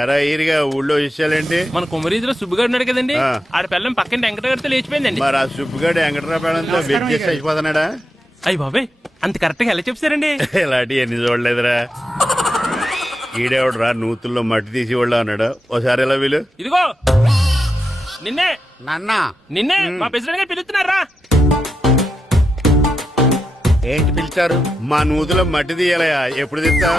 ఎరా ఈరిగా ఊళ్ళో విషయాలేంటి? మన కుమరీధిలో సుబ్బుగాడు ఉన్నాడు కదండి, ఆడ పిల్లం పక్కన వెంకటగారితో లేచిపోయిందండి. మరి ఆ సుబ్బుగాడు వెంకటరావు పిల్లంతో వెయిట్ చేసి అయిపోతున్నాడా? అయ్యి బాబాయ్, అంత కరెక్ట్ గా ఎలా చెప్తారండి? ఇలాంటి ఎన్ని చూడలేదురా. ఈడేవడరా నూతుల్లో మట్టి తీసి వాళ్ళు అన్నాడు. ఓసారి ఎలా వీలు? ఇదిగో నిన్నే నిన్నే మా ప్రెసిడెంట్ గారు పిలుస్తున్నారా? ఏంటి పిలిచారు? మా నూతులో మట్టి తీయాలయా. ఎప్పుడు తీస్తా?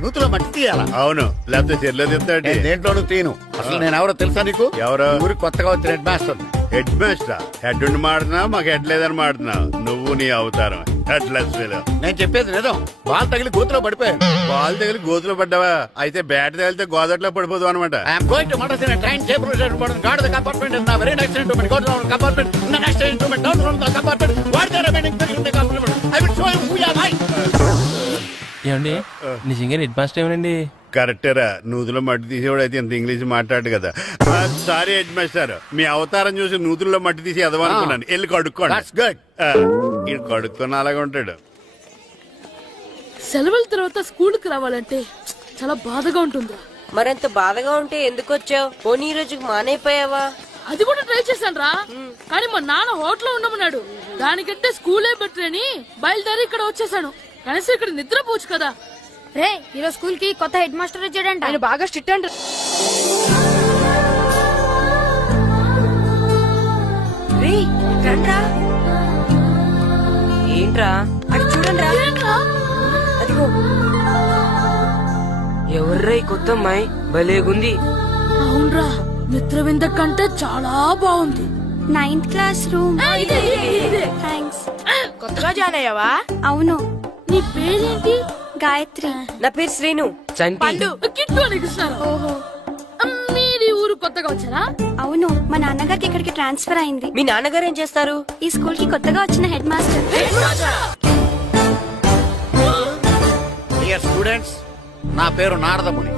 నూతులో మట్టి తీయాలా? అవును, లేకపోతే చెర్లో తీస్తాడు. దేంట్లోనూ తీను. అసలు నేను ఎవరో తెలుసా నీకు? ఎవరో? ఊరికి కొత్తగా వచ్చిన head master. Head master? Head ఉండి మాడుతున్నావు, మాకు హెడ్ లేదని మాడుతున్నావు. నువ్వు నీ అవతారం హెడ్లెస్. నేను చెప్పేది నిజం. బాల్ తగిలి గోతులో పడిపోయాను. బాల్ తగిలి గోతులో పడ్డావా? అయితే బ్యాట్ తగిలితే గోదట్లో పడిపోదు అనమాట. ఏమండి నిజంగా హెడ్ మాస్టర్ ఏమనండి? కరెక్టేరా, నూతులో మట్టి తీసేవాడు అయితే ఇంత ఇంగ్లీష్ మాట్లాడు కదా. సారీ హెడ్ మాస్టర్, మీ అవతారం చూసి నూతుల్లో మట్టి తీసి ఎదవనుకున్నాను. వెళ్ళి కడుక్కోండి. కడుక్కొని అలాగే ఉంటాడు. సెలవుల తర్వాత స్కూల్ కి రావాలంటే చాలా బాధగా ఉంటుంది. మరంత బాధగా ఉంటే ఎందుకు వచ్చావు? పోనీ ఈ రోజుకి మానైపోయావా? అది కూడా ట్రై చేశాను రా, కానీ మా నాన్న హోటల్లో ఉండమన్నాడు. దానికంటే స్కూలే బెటర్ అని బయలుదేరి ఇక్కడ వచ్చేసాను. కనీసం ఇక్కడ నిద్రపోవచ్చు కదా. రే ఈరోజు స్కూల్ కి కొత్త హెడ్ మాస్టర్ వచ్చాడంట. ఆయన బాగా స్ట్రిక్ట్ అంట. ఒర్రై కొత్త అమ్మాయి భలేగుంది. అవునరా, మిత్రవింద కంటే చాలా బాగుంది. 9th class room. థ్యాంక్స్. కొత్తగా జాయిన్ అయ్యావా? అవును. నీ పేరేంటి? గాయత్రి. నా పేరు శ్రీను. పండు. కిట్టు అని కృష్ణారావు. ఓహో, మీరు ఊరు కొత్తగా వచ్చారా? అవును, మా నాన్నగారికి ఇక్కడికి ట్రాన్స్ఫర్ అయింది. మీ నాన్నగారు ఏం చేస్తారు? ఈ స్కూల్ కి కొత్తగా వచ్చిన హెడ్ మాస్టర్. డియర్ స్టూడెంట్స్, నా పేరు నారదముని.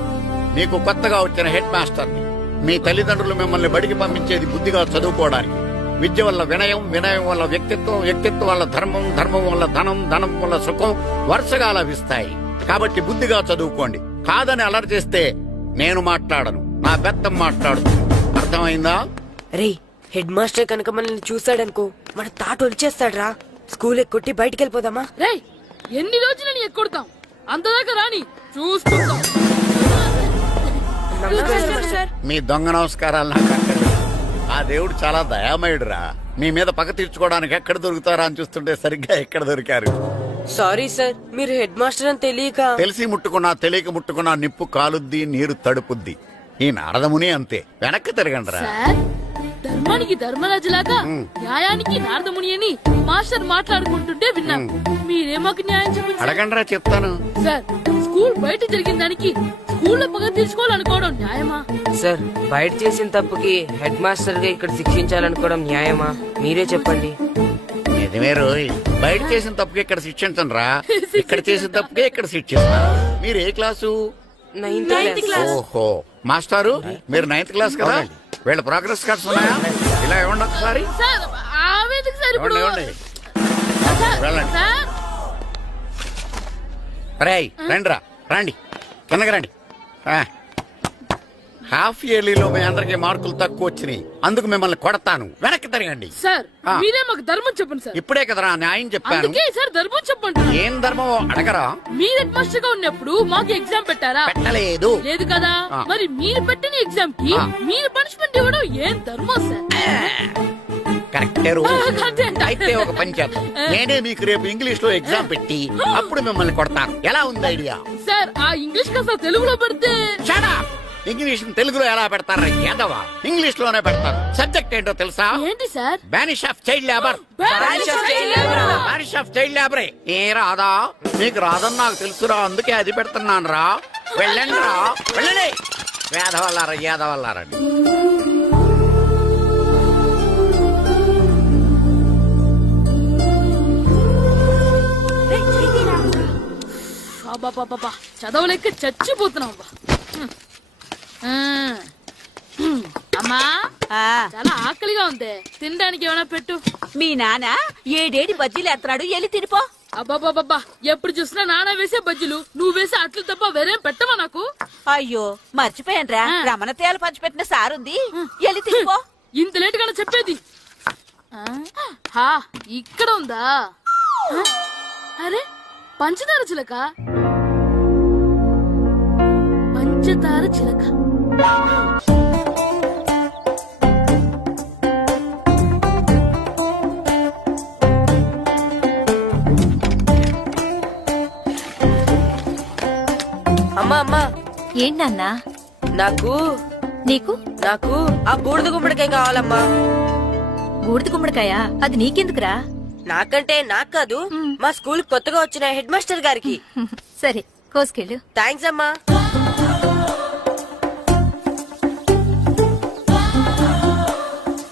మీకు కొత్తగా వచ్చిన హెడ్ మాస్టర్ని. మీ తల్లిదండ్రులు మిమ్మల్ని బడికి పంపించేది బుద్ధిగా చదువుకోవడానికి. విద్య వల్ల వినయం, వినయం వల్ల వ్యక్తిత్వం, వ్యక్తిత్వం వల్ల ధర్మం, ధర్మం వల్ల ధనం, ధనం వల్ల సుఖం వరుసగా లభిస్తాయి. కాబట్టి బుద్ధిగా చదువుకోండి. కాదని అలర్ చేస్తే నేను మాట్లాడను, నా బెత్తం మాట్లాడుతుంది. అర్థమైందా? రే, హెడ్ మాస్టర్ కనుక మనల్ని చూసాడనుకో మన తాట ఒలిచేస్తాడ్రా. స్కూల్ ఎక్కొట్టి బయటికి వెళ్ళిపోదామా? రే, ఎన్ని రోజులు నీ ఎక్కొడతాం? అంతదాకా రాని చూసుకుంటాం. మీ దొంగ నమస్కారాలు నాకు అక్కర్లేదు. ఆ దేవుడు చాలా దయామయుడురా. మీ మీద పగ తీర్చుకోవడానికి ఎక్కడ దొరుకుతారా అని చూస్తుంటే సరిగ్గా ఎక్కడ దొరికారు. సారీ సార్, మీరు హెడ్ మాస్టర్ అని తెలియక. తెలిసి ముట్టుకున్నా తెలియక ముట్టుకున్నా నిప్పు కాలుద్ది, నీరు తడుపుద్ది. ఈ నారదముని అంతే. వెనక్కి తిరగండిరా. ధర్మానికి ధర్మరాజులాగా న్యాయానికి నారదముని అని మాస్టర్ మాట్లాడుకుంటుంటే విన్నాం. మీరేమాకు న్యాయం చెప్పండి. అడగండిరా, చెప్తాను. సార్, స్కూల్ బయట జరిగిన దానికి స్కూల్లో పగ తీర్చుకోవాలనుకోవడం న్యాయమా? సార్, బయట చేసిన తప్పుకి హెడ్ మాస్టర్ గా ఇక్కడ శిక్షించాలనుకోవడం న్యాయమా? మీరే చెప్పండి. నిజమే రోయ్, బయట చేసిన తప్పుకి ఇక్కడ శిక్షించండి రా. ఇక్కడ చేసిన తప్పుకే ఇక్కడ శిక్షిస్తున్నారు. మీరు ఏ క్లాసు? 9th class. ఓహో, మాస్టారు మీరు 9th క్లాస్ కదా? వీళ్ళ ప్రోగ్రెస్ కార్డ్స్ ఉన్నాయా? ఇలా ఇవ్వండి ఒకసారి. వెళ్ళండి. రేయ్, రండిరా, రండి, కిందకి రండి. హాఫ్ ఇయర్లీలో మీ అందరికి మార్కులు తక్కువ వచ్చినాయి. అందుకు మిమ్మల్ని కొడతాను. వెనక్కి తిరగండి. సార్, మీరే మాకు ధర్మం చెప్పండి సార్. ఇప్పుడే కదరా న్యాయం చెప్పాను. సార్, ధర్మం చెప్పండి. ఏం ధర్మం అడగరా? మీరు హెడ్ మాస్టర్ గా ఉన్నప్పుడు మాకు ఎగ్జామ్ పెట్టారా? పెట్టలేదు. లేదు కదా? మరి మీరు పెట్టిన ఎగ్జామ్ కి మీరు పనిష్మెంట్ ఇవ్వడం ఏం ధర్మం సార్? కరెక్టే. అయితే ఒక పని చేద్దాం. నేనే మీకు రేపు ఇంగ్లీష్ లో ఎగ్జామ్ పెట్టి అప్పుడు మిమ్మల్ని కొడతాను. ఎలా ఉంది ఐడియా? సార్, ఆ ఇంగ్లీష్ కాస్త తెలుగులో పెడితే. ఇంగ్లీష్ తెలుగులో ఎలా పెడతారా యాదవా? ఇంగ్లీష్ లోనే పెడతారు. సబ్జెక్ట్ ఏంటో తెలుసా? ఏంటి sir? Banish of child labour. Banish of child లేబరే. ఏ రాదా? నీకు రాదని నాకు తెలుసురా, అందుకే అది పెడుతున్నాను రా. వెళ్ళండి రా, వెళ్ళండి. వేదవల్లారా, యాదవల్లారండి. చదవలేక చచ్చిపోతున్నావు. అమ్మా, చాలా ఆకలిగా ఉంది. తినడానికి ఏమైనా పెట్టు. మీ నాన్న 7 బజ్జీలు ఎత్తాడు, వెళ్ళి తినిపో. అబ్బాబాబా, ఎప్పుడు చూసినా నాన్న వేసే బజ్జీలు, నువ్వు వేసే అట్లు తప్ప వేరేం పెట్టవా నాకు? అయ్యో, మర్చిపోయానురా, రమణ తేలు పంచిపెట్టిన సారుంది, వెళ్ళి తినిపో. ఇంత లేట్ గా చెప్పేది. ఇక్కడ ఉందా? అరే, పంచదార చిలక. పంచదార చిలక. అమ్మా, అమ్మా. ఏంటన్నా? నాకు నీకు నాకు ఆ బూడిద గుమ్మడికాయ కావాలమ్మా. బూడిద గుమ్మడికాయ? అది నీకెందుకురా? నాకంటే నాకు కాదు, మా స్కూల్ కొత్తగా వచ్చిన హెడ్ మాస్టర్ గారికి. సరే, కోసుకెళ్ళు. థ్యాంక్స్ అమ్మా.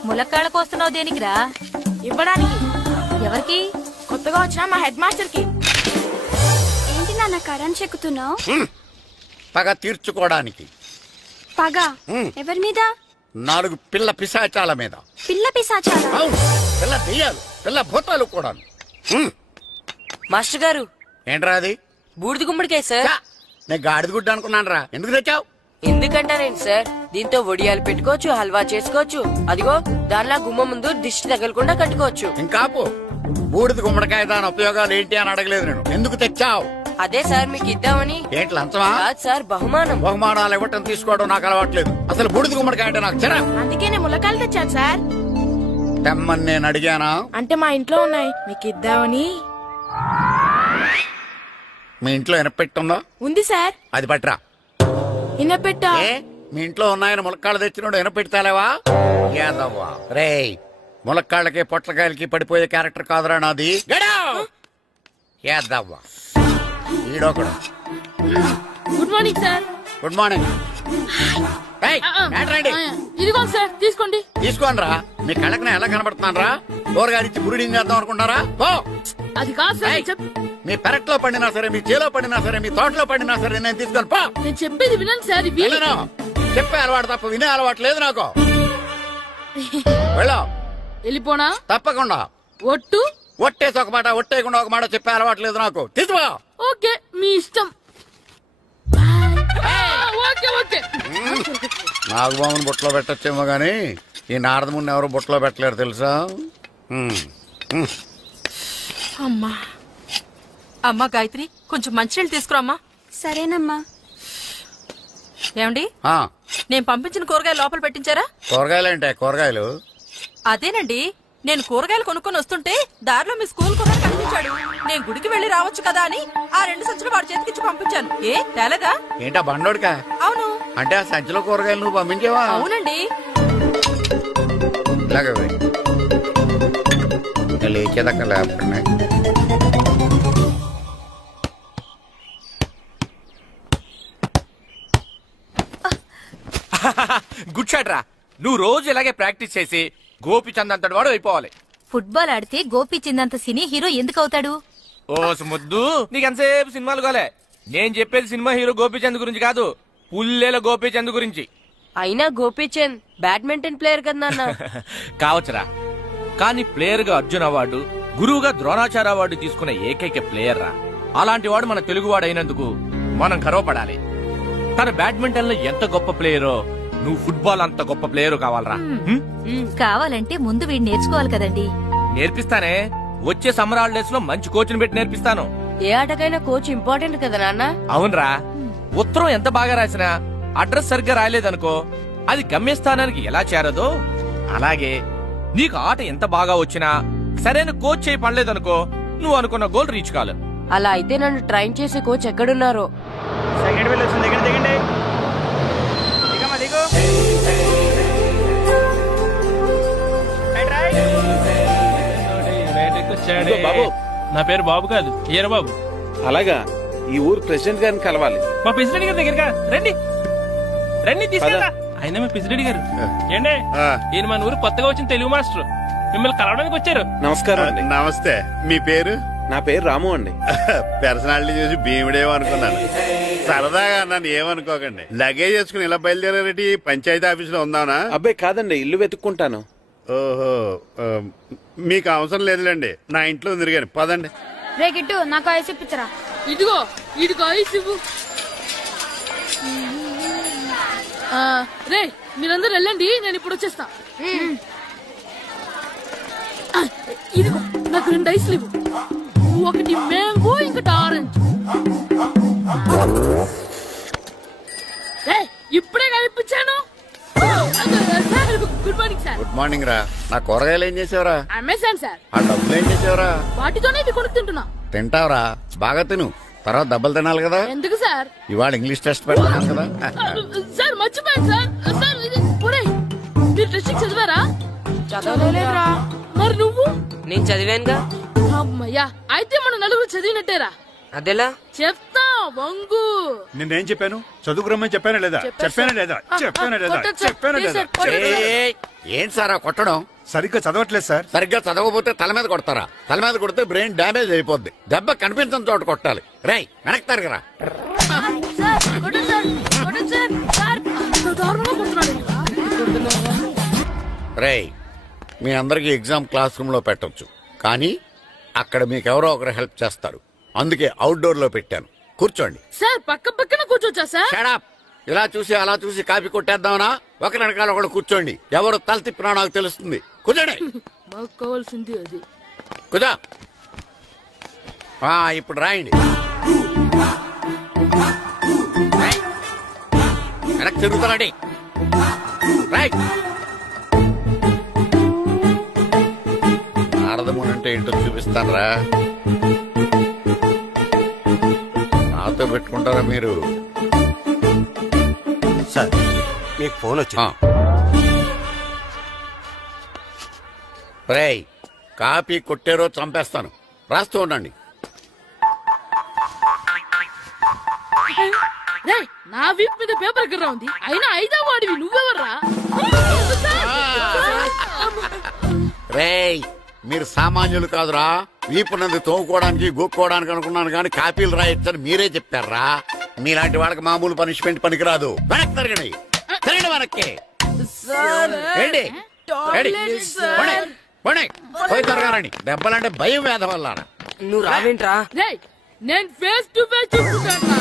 ములక్కాళ్ళ కోస్తున్నావు దేనికిరా? ఇవ్వడానికి. ఎవరికి? కొత్తగా వచ్చిన మా హెడ్ మాస్టర్ కి. ఏంటి నాన్న కరెంట్ చెక్కుతున్నావు? పగ తీర్చుకోవడానికి. పగ ఎవరి మీద? 4 పిల్ల పిశాచాల మీద. పిల్ల పిశాచాల? పిల్ల దెయ్యాలు, పిల్ల భూతాలు కూడా. మాస్టర్ గారు, ఏంట్రా అది? బూడిద గుమ్మడికాయ సార్. నేను గాడిద గుడ్డ అనుకున్నాను రా. ఎందుకు తెచ్చావు? ఎందుకంటారేంటి సార్, దీంతో వడియాలు పెట్టుకోవచ్చు, హల్వా చేసుకోవచ్చు. అదిగో దానిలా గుమ్మ ముందు దిష్టి తగలకుండా కట్టుకోవచ్చు. ఇంకాపు, బూడిద గుమ్మడికాయ దాని ఉపయోగాలు ఏంటి అని అడగలేదు నేను. ఎందుకు తెచ్చావు? అదే సార్ మీకు ఇద్దామని. ఏంటి లంచమా? సార్, బహుమానం. బహుమానాలు ఇవ్వటం తీసుకోవడం నాకు అలవాట్లేదు. అసలు బూడిద గుమ్మడికాయ అంటే నాకు చిరా. అందుకే నేను ములకాయలు తెచ్చాను సార్. తెమ్మని నేను అడిగానా? అంటే మా ఇంట్లో ఉన్నాయి, మీకు ఇద్దామని. మీ ఇంట్లో ఎనపెట్టుందా? ఉంది సార్. అది పట్రా. ఇనపెట్టా మీ ఇంట్లో ఉన్నాయని ములక్కాళ్ళు తెచ్చినోడు వినపెడతాలేవా యాదవ్వా రేయ్ ములక్కాళ్ళకి పొట్లకాయలకి పడిపోయే క్యారెక్టర్ కాదురా నాది యాదవ్వా ఈడొకడు good morning sir. Good morning ఇదిగో సార్ తీసుకోండి. తీసుకోనరా మీ కళ్ళకి ఎలా కనబడుతున్నాను రా కూరగాయలిచ్చి బురిడింగ్ చేద్దాం అనుకుంటారా అది కాదు సార్. మీ పెరట్లో పండినా సరే మీ చేలో పండినా సరే మీ తోటలో పండినా సరే నేను తీసుకొని పో. నేను చెప్పేది వినండి సార్. చెప్పే అలవాటు తప్ప వినే అలవాటు లేదు నాకు. వెళ్ళావు వెళ్ళిపోనా? తప్పకుండా. ఒట్టు ఒట్టేసి ఒక మాట ఒట్టేయకుండా ఒక మాట చెప్పే అలవాటు లేదు నాకు. తీసుకో. ఓకే మీ ఇష్టం. నాగబాబుని బుట్టలో పెట్టచ్చేమో గాని ఈ నారదముని ఎవరు బుట్టలో పెట్టలేరు తెలుసా. అమ్మా అమ్మా గాయత్రి కొంచెం మంచినీళ్ళు తీసుకురామ్మా. సరేనమ్మా. ఏమండి నేను పంపించిన కూరగాయలు లోపల పెట్టించారా? కూరగాయలు అంటే కూరగాయలు అదేనండి నేను కూరగాయలు కొనుక్కొని వస్తుంటే దారిలో మీ స్కూల్ కుర్రాడు కనిపించాడు. నేను గుడికి వెళ్లి రావచ్చు కదా అని ఆ 2 సంచులు వాడి చేతికిచ్చి పంపించాను. ఏ తేలేదా? ఏంటా బండోడికా? అవును. అంటే ఆ సంచిలో కూరగాయలు నువ్వు పంపించావా? అవునండి. లేచేదాకా లేకపోతే గుడ్ షాట్ రా. నువ్వు రోజు ఇలాగే ప్రాక్టీస్ చేసి గోపిచంద్ అంతటి వాడు అయిపోవాలి. ఫుట్బాల్ ఆడితే గోపిచంద్ సినీ హీరో ఎందుకు అవుతాడు? ఓ ముద్దు నీకెంతసేపు సినిమాలు కాలే. నేను చెప్పేది సినిమా హీరో గోపిచంద్ గురించి కాదు, పుల్లేల గోపిచంద్ గురించి. అయినా గోపిచంద్ బ్యాడ్మింటన్ ప్లేయర్ కదా నాన్న. కావచ్చురా, కానీ ప్లేయర్ గా అర్జున్ అవార్డు, గురువుగా ద్రోణాచార్య అవార్డు తీసుకున్న ఏకైక ప్లేయర్ రా. అలాంటి వాడు మన తెలుగువాడు అయినందుకు మనం గర్వపడాలి. తన బ్యాడ్మింటన్ లో ఎంత గొప్ప ప్లేయరో నువ్వు ఫుట్బాల్ అంత గొప్ప ప్లేయర్ కావాలరా. కావాలంటే ముందు వీడు నేర్చుకోవాలి కదండి. నేర్పిస్తానే, వచ్చే సమ్మర్ హాలిడేస్ లో మంచి కోచ్ని పెట్టి నేర్పిస్తాను. ఏ ఆటకైనా కోచ్ ఇంపార్టెంట్ కదా నాన్న. అవునరా, ఉత్తరం ఎంత బాగా రాసినా అడ్రస్ సరిగ్గా రాయలేదనుకో అది గమ్యస్థానానికి ఎలా చేరదో అలాగే నీకు ఆట ఎంత బాగా వచ్చినా సరైన కోచ్ చేయి పడలేదనుకో నువ్వు అనుకున్న గోల్ రీచ్ కాదు. అలా అయితే నన్ను ట్రైన్ చేసే కోచ్ ఎక్కడున్నారో. సెకండ్ బిల్ వచ్చింది, దిగండి దిగండి. బాబు నా పేరు బాబు కాదు ఏర బాబు. అలాగా, ఈ ఊరు ప్రెసిడెంట్ గారిని కలవాలి. మా ప్రెసిడెంట్ గారి దగ్గరగా రండి రండి తీసుకెళ్తా. అయినా మా ప్రెసిడెంట్ గారు ఏండే ఈయన మన ఊరు కొత్తగా వచ్చిన తెలుగు మాస్టర్ మిమ్మల్ని కలవడానికి వచ్చారు. నమస్కారం. నమస్తే. మీ పేరు? నా పేరు రాము అండి. పర్సనాలిటీ చూసి భీముడేమో అనుకున్నాను. సరదాగా నన్ను ఏమనుకోకండి. లగేజ్ చేసుకుని ఇలా బయలుదేరేటి పంచాయతీ ఆఫీస్ లో ఉందానా? అబ్బాయి కాదండి, ఇల్లు వెతుక్కుంటాను. ఓహో, మీకు అవసరం లేదులేండి, నా ఇంట్లో ఉంది కానీ పదండి. రే గిట్టు నాకు ఐస్ ఇప్పించరా. ఇదిగో ఇదిగో ఐస్ ఇవ్వు. రే మీరందరూ వెళ్ళండి, నేను ఇప్పుడు వచ్చేస్తా. ఇదిగో నాకు 2 ఐస్లు ఇవ్వు. ఒకటి మ్యాంగో ఇంకటి ఆరెంజ్. ఇప్పుడే కనిపించాను. Good morning sir. Good morning రా. నా కూరగాయలు ఏం చేసావురా? Amazon sir. ఆ డబ్బులు ఏం చేసావురా? వాటితోనే ఇది కొనుక్కు తింటున్నా. తింటావురా, బాగా తిను, తర్వాత డబ్బులు తినాలి కదా. ఎందుకు సార్? ఇవాళ ఇంగ్లీష్ టెస్ట్ పెడతాను కదా. సార్ మర్చిపోయాను సార్. సార్ ఇది మీరు టెస్టింగ్ చదివారా? చదవలేదురా. మరి నువ్వు? నేను చదివానుగా. అమ్మయ్యా, అయితే మన నలుగురు చదివినట్టేరా. అదెలా? చెప్తా వంగు. నేనేం చెప్పాను? చదువుకురమ్మని చెప్పానా లేదా? చెప్పానా లేదా? చెప్పానా లేదా? చెప్పానా లేదా? ఏంటి సార్ కొట్టడం? సరిగ్గా చదవట్లేదు సార్. సరిగ్గా చదవకపోతే తల మీద కొడతారా? తల మీద కొడితే బ్రెయిన్ డ్యామేజ్ అయిపోద్ది. దెబ్బ కనిపించిన చోట కొట్టాలి. రేయ్ వెనక్కి తరగరా. రేయ్ మీ అందరికి ఎగ్జామ్ క్లాస్ రూమ్ లో పెట్టొచ్చు, కానీ అక్కడ మీకు ఎవరో ఒకరు హెల్ప్ చేస్తారు. అందుకే అవుట్డోర్ లో పెట్టాను. కూర్చోండి. సార్ పక్క పక్కన కూర్చోచ్చా సార్? Shut up. ఇలా చూసి అలా చూసి కాపీ కొట్టేద్దామనా? ఒకరి వెనకాల ఒకడు కూర్చోండి. ఎవరు తల తిప్పినా నాకు తెలుస్తుంది. కూర్చోండి. మాకు కావాల్సింది అది. కూర్చో. ఇప్పుడు రాయండి. వెనక్కి తిరుగుతారండి. రైట్. నారదముని అంటే ఏంటో చూపిస్తానరా. నాతో పెట్టుకుంటారా మీరు? సార్ మీకు ఫోన్ వచ్చింది. రేయ్, కాపీ కొట్టారో చంపేస్తాను. రాస్తూ ఉండండి. నా వీప్ మీద పేపర్ కర్ర ఉంది, అయినా 5వ వాడివి నువ్వెవర్రా? రేయ్, మీరు సామాన్యులు కాదురా. వీపున్నది తోముకోవడానికి గోక్కోవడానికి అనుకున్నాను కానీ కాపీలు రాయొచ్చని మీరే చెప్పారా. మీలాంటి వాళ్ళకి మామూలు పనిష్మెంట్ పనికిరాదు. వెనక్కి తిరగండి, తిరగండి వెనక్కి. పోయి తిరగారండి. దెబ్బలంటే భయం వేద వల్ల. నువ్వు రావేంట్రా? నేను ఫేస్ టు ఫేస్ చూసుకుంటాను.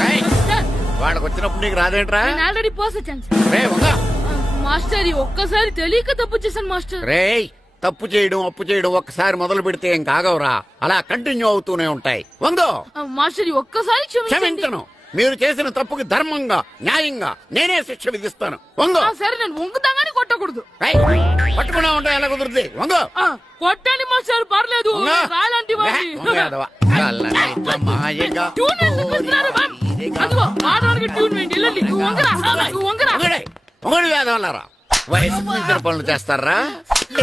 వాళ్ళకి వచ్చినప్పుడు నీకు రాదేంట్రా? ఆల్రెడీ పోస్ మాస్టర్. ఒక్కసారి తెలియక తప్పు చేశాను మాస్టర్. రేయ్, తప్పు చేయడం అప్పు చేయడం ఒక్కసారి మొదలు పెడితే ఏం కాగవరా, అలా కంటిన్యూ అవుతూనే ఉంటాయి. వందో మాస్టర్, ఒక్కసారి క్షమించను. మీరు చేసిన తప్పుకి ధర్మంగా న్యాయంగా నేనే శిక్ష విధిస్తాను. వందో. సరే, నేను వంగుతాగానే కొట్టకూడదు. పట్టుకున్నా ఉంటా ఎలా కుదురుతుంది. వందో. కొట్టండి మాస్టర్, పర్లేదు. రాలాంటి వయసు మించిన పనులు చేస్తారా?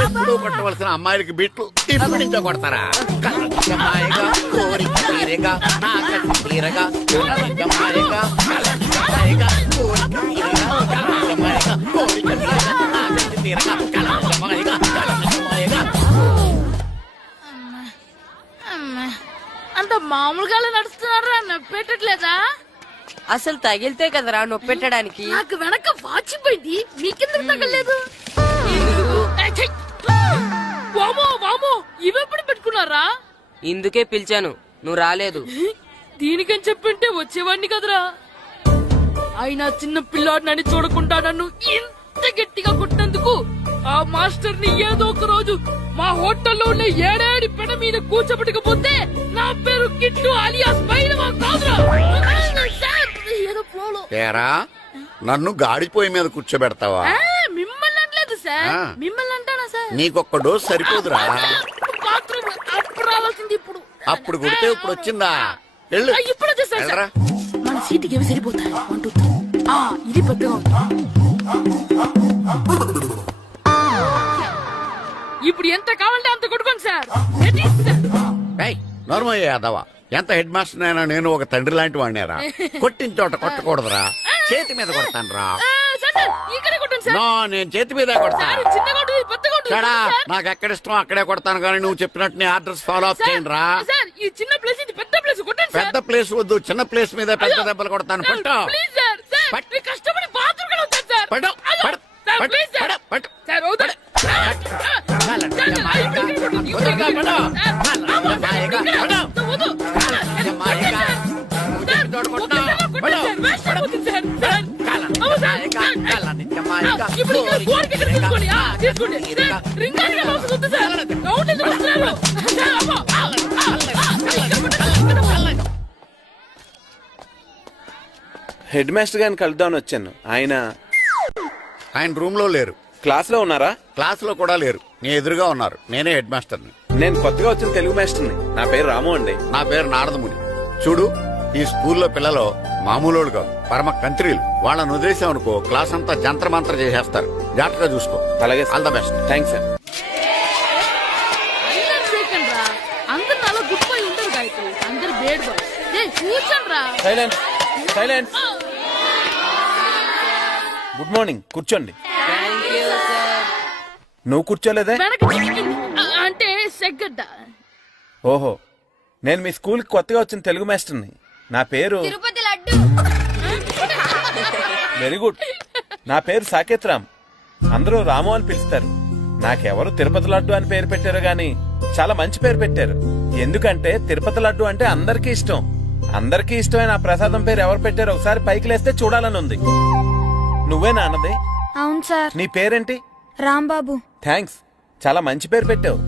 ఎప్పుడు కొట్టవలసిన అమ్మాయిలకి బిట్లు ఇప్పుడు నుంచో కొడతారా? కలజమాయగా కోరిక తీరగా నాకటి తీరగా కలజమాయగా కలజమాయగా కోరిక తీరగా కలజమాయగా కోరిక తీరగా నాకటి తీరగా కలజమాయగా కలజమాయగా. అంత మామూలుగా నడుస్తున్నారా? నొప్పెట్టట్లేదా? అసలు తగిలితే కదరా నొప్పెట్టడానికి. నాకు వెనక వాచిపోయింది, మీకెందుకు తగలేదు? ఇవెప్పుడు పెట్టుకున్నారా? ఇందుకే పిలిచాను, నువ్వు రాలేదు. దీనికని చెప్పింటే వచ్చేవాడిని కదరా. అయినా చిన్న పిల్లాడినని చూడకుండా నన్ను ఇంత గట్టిగా కొట్టినందుకు ఆ మాస్టర్ ని ఏదో ఒక రోజు మా హోటల్లో ఉన్న 7 పెడ మీద కూర్చోబెట్టకపోతే నా పేరు కిట్టు అలియాస్ బైరవా కాదురా. తేరా, నన్ను గాడిపోయి మీద కూర్చోబెడతావా? మిమ్మల్ని అనలేదు సార్, మిమ్మల్ని అంటానా సార్? నీకొక్క డోస్ సరిపోదురా. బాత్రూమ్ అప్పుడు రావాల్సింది ఇప్పుడు. అప్పుడు కొడితే ఇప్పుడు వచ్చిందా? ఇప్పుడు వచ్చేసారు సార్. మన సీటుకి ఏమి సరిపోతాయి? ఇది పెద్దగా ఉంది. ఇప్పుడు ఎంత కావాలంటే అంత కొట్టుకోండి సార్. నోర్మయ్య యాదవ, ఎంత హెడ్ మాస్టర్ అయినా నేను ఒక తండ్రి లాంటి వాడినేరా. కొట్టిన చోట కొట్టకూడదురా, చేతి మీద కొడతాను రా. నేను చేతి మీద కొడతాను. నాకు ఎక్కడ ఇష్టం అక్కడే కొడతాను, కానీ నువ్వు చెప్పినట్టు నీ ఆర్డర్స్ ఫాలో అప్ చేయండి రా. పెద్ద ప్లేస్ వద్దు, చిన్న ప్లేస్ మీద పెద్ద దెబ్బలు కొడతాను. హెడ్ మాస్టర్ గారిని కలుద్దామని వచ్చాను. ఆయన రూమ్ లో లేరు. క్లాస్ లో ఉన్నారా? క్లాస్ లో కూడా లేరు, నీ ఎదురుగా ఉన్నారు. నేనే హెడ్ మాస్టర్ని. నేను కొత్తగా వచ్చిన తెలుగు మాస్టర్ని. నా పేరు రాము అండి. నా పేరు నారదముని. చూడు, ఈ స్కూల్లో పిల్లలు మామూలు కాదు, పరమ కంత్రీలు. వాళ్ళని వదిలేసామనుకో క్లాస్ అంతా జంత్ర మంత్ర చేసేస్తారు. జాగ్రత్తగా చూసుకో. అలాగే, all the best. Thanks sir. అందరు అలా గుర్తుపోయి ఉంటారు గాయత్రి, అందరు బేడ్ బాయ్. కూర్చోండి రా. Silence, silence. గుడ్ మార్నింగ్, కూర్చోండి. నువ్వు కూర్చోలేదే? అంటే సెగ్గడ్డ. ఓహో, నేను మీ స్కూల్ కి కొత్తగా వచ్చిన తెలుగు మాస్టర్ని. నా పేరు వెరీ గుడ్. నా పేరు సాకేత్ రామ్. అందరూ రాము అని పిలుస్తారు. నాకెవరు తిరుపతి లడ్డు అని పేరు పెట్టారు గాని చాలా మంచి పేరు పెట్టారు. ఎందుకంటే తిరుపతి లడ్డు అంటే అందరికీ ఇష్టం. అందరికీ ఇష్టమైన ఆ ప్రసాదం పేరు ఎవరు పెట్టారో ఒకసారి పైకి లేస్తే చూడాలని ఉంది. నువ్వే నాన్నది? అవును సార్. నీ పేరేంటి? రాంబాబు. థ్యాంక్స్, చాలా మంచి పేరు పెట్టావు.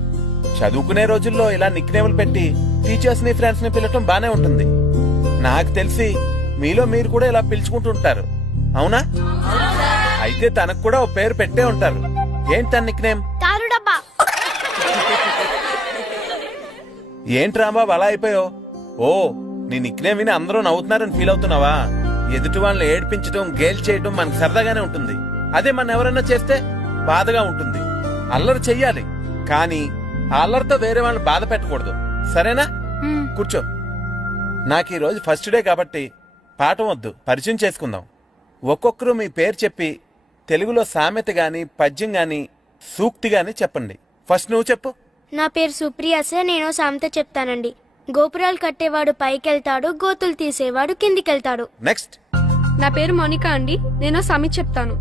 చదువుకునే రోజుల్లో ఇలా నిక్నేములు పెట్టి టీచర్స్ ని ఫ్రెండ్స్ ని పిలవటం బానే ఉంటుంది. నాకు తెలిసి మీలో మీరు కూడా ఇలా పిలుచుకుంటుంటారు, అవునా? అయితే తనకు కూడా ఓ పేరు పెట్టే ఉంటారు. ఏంటి తన నిక్నేమ్? ఏంటి రాంబాబు అలా అయిపోయావు? ఓ, నీ నిక్నేమ్ విని అందరూ నవ్వుతున్నారని ఫీల్ అవుతున్నావా? ఎదుటి వాళ్ళని ఏడ్పించడం గేల్ చేయడం మనకు సరదాగానే ఉంటుంది. అదే మన ఎవరైనా చేస్తే బాధగా ఉంటుంది. అల్లరి చెయ్యాలి, కానీ ఆ అల్లరితో వేరే వాళ్ళని బాధ పెట్టకూడదు. సరేనా? కూర్చో. నాకు ఈ రోజు ఫస్ట్ డే కాబట్టి పాఠం వద్దు, పరిచయం చేసుకుందాం. ఒక్కొక్కరు మీ పేరు చెప్పి తెలుగులో సామెత గాని పద్యం గాని సూక్తి గాని చెప్పండి. ఫస్ట్ నువ్వు చెప్పు. నా పేరు సుప్రియ సార్. నేను సామెత చెప్తానండి. గోపురాలు కట్టేవాడు పైకెళ్తాడు, గోతులు తీసేవాడు కిందికెళ్తాడు. నెక్స్ట్. నా పేరు మోనికా అండి. నేను సామెత చెప్తాను.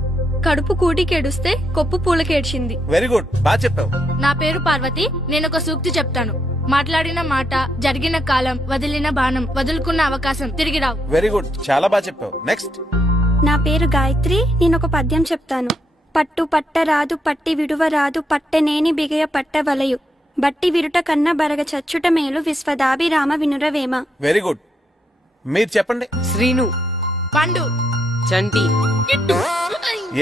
కడుపు కూటికేడుస్తే కొప్పు పూలకేడ్చింది. వెరీ గుడ్, బాగా చెప్పావు. నా పేరు పార్వతి. నేను ఒక సూక్తి చెప్తాను. మాట్లాడిన మాట, జరిగిన కాలం, వదిలిన బాణం, వదులుకున్న అవకాశం తిరిగి రావు. వెరీ గుడ్, చాలా బాగా చెప్పావు. నెక్స్ట్. నా పేరు గాయత్రి. నేను ఒక పద్యం చెప్తాను. పట్టు పట్టరాదు పట్టి విడువరాదు పట్టెనేని బిగయ పట్టవలయు బట్టి విరుట కన్న బరగ చచ్చుట మేలు విశ్వదాభిరామ వినురవేమ. Very good. మీరు చెప్పండి. శ్రీను, పండు, చంటి.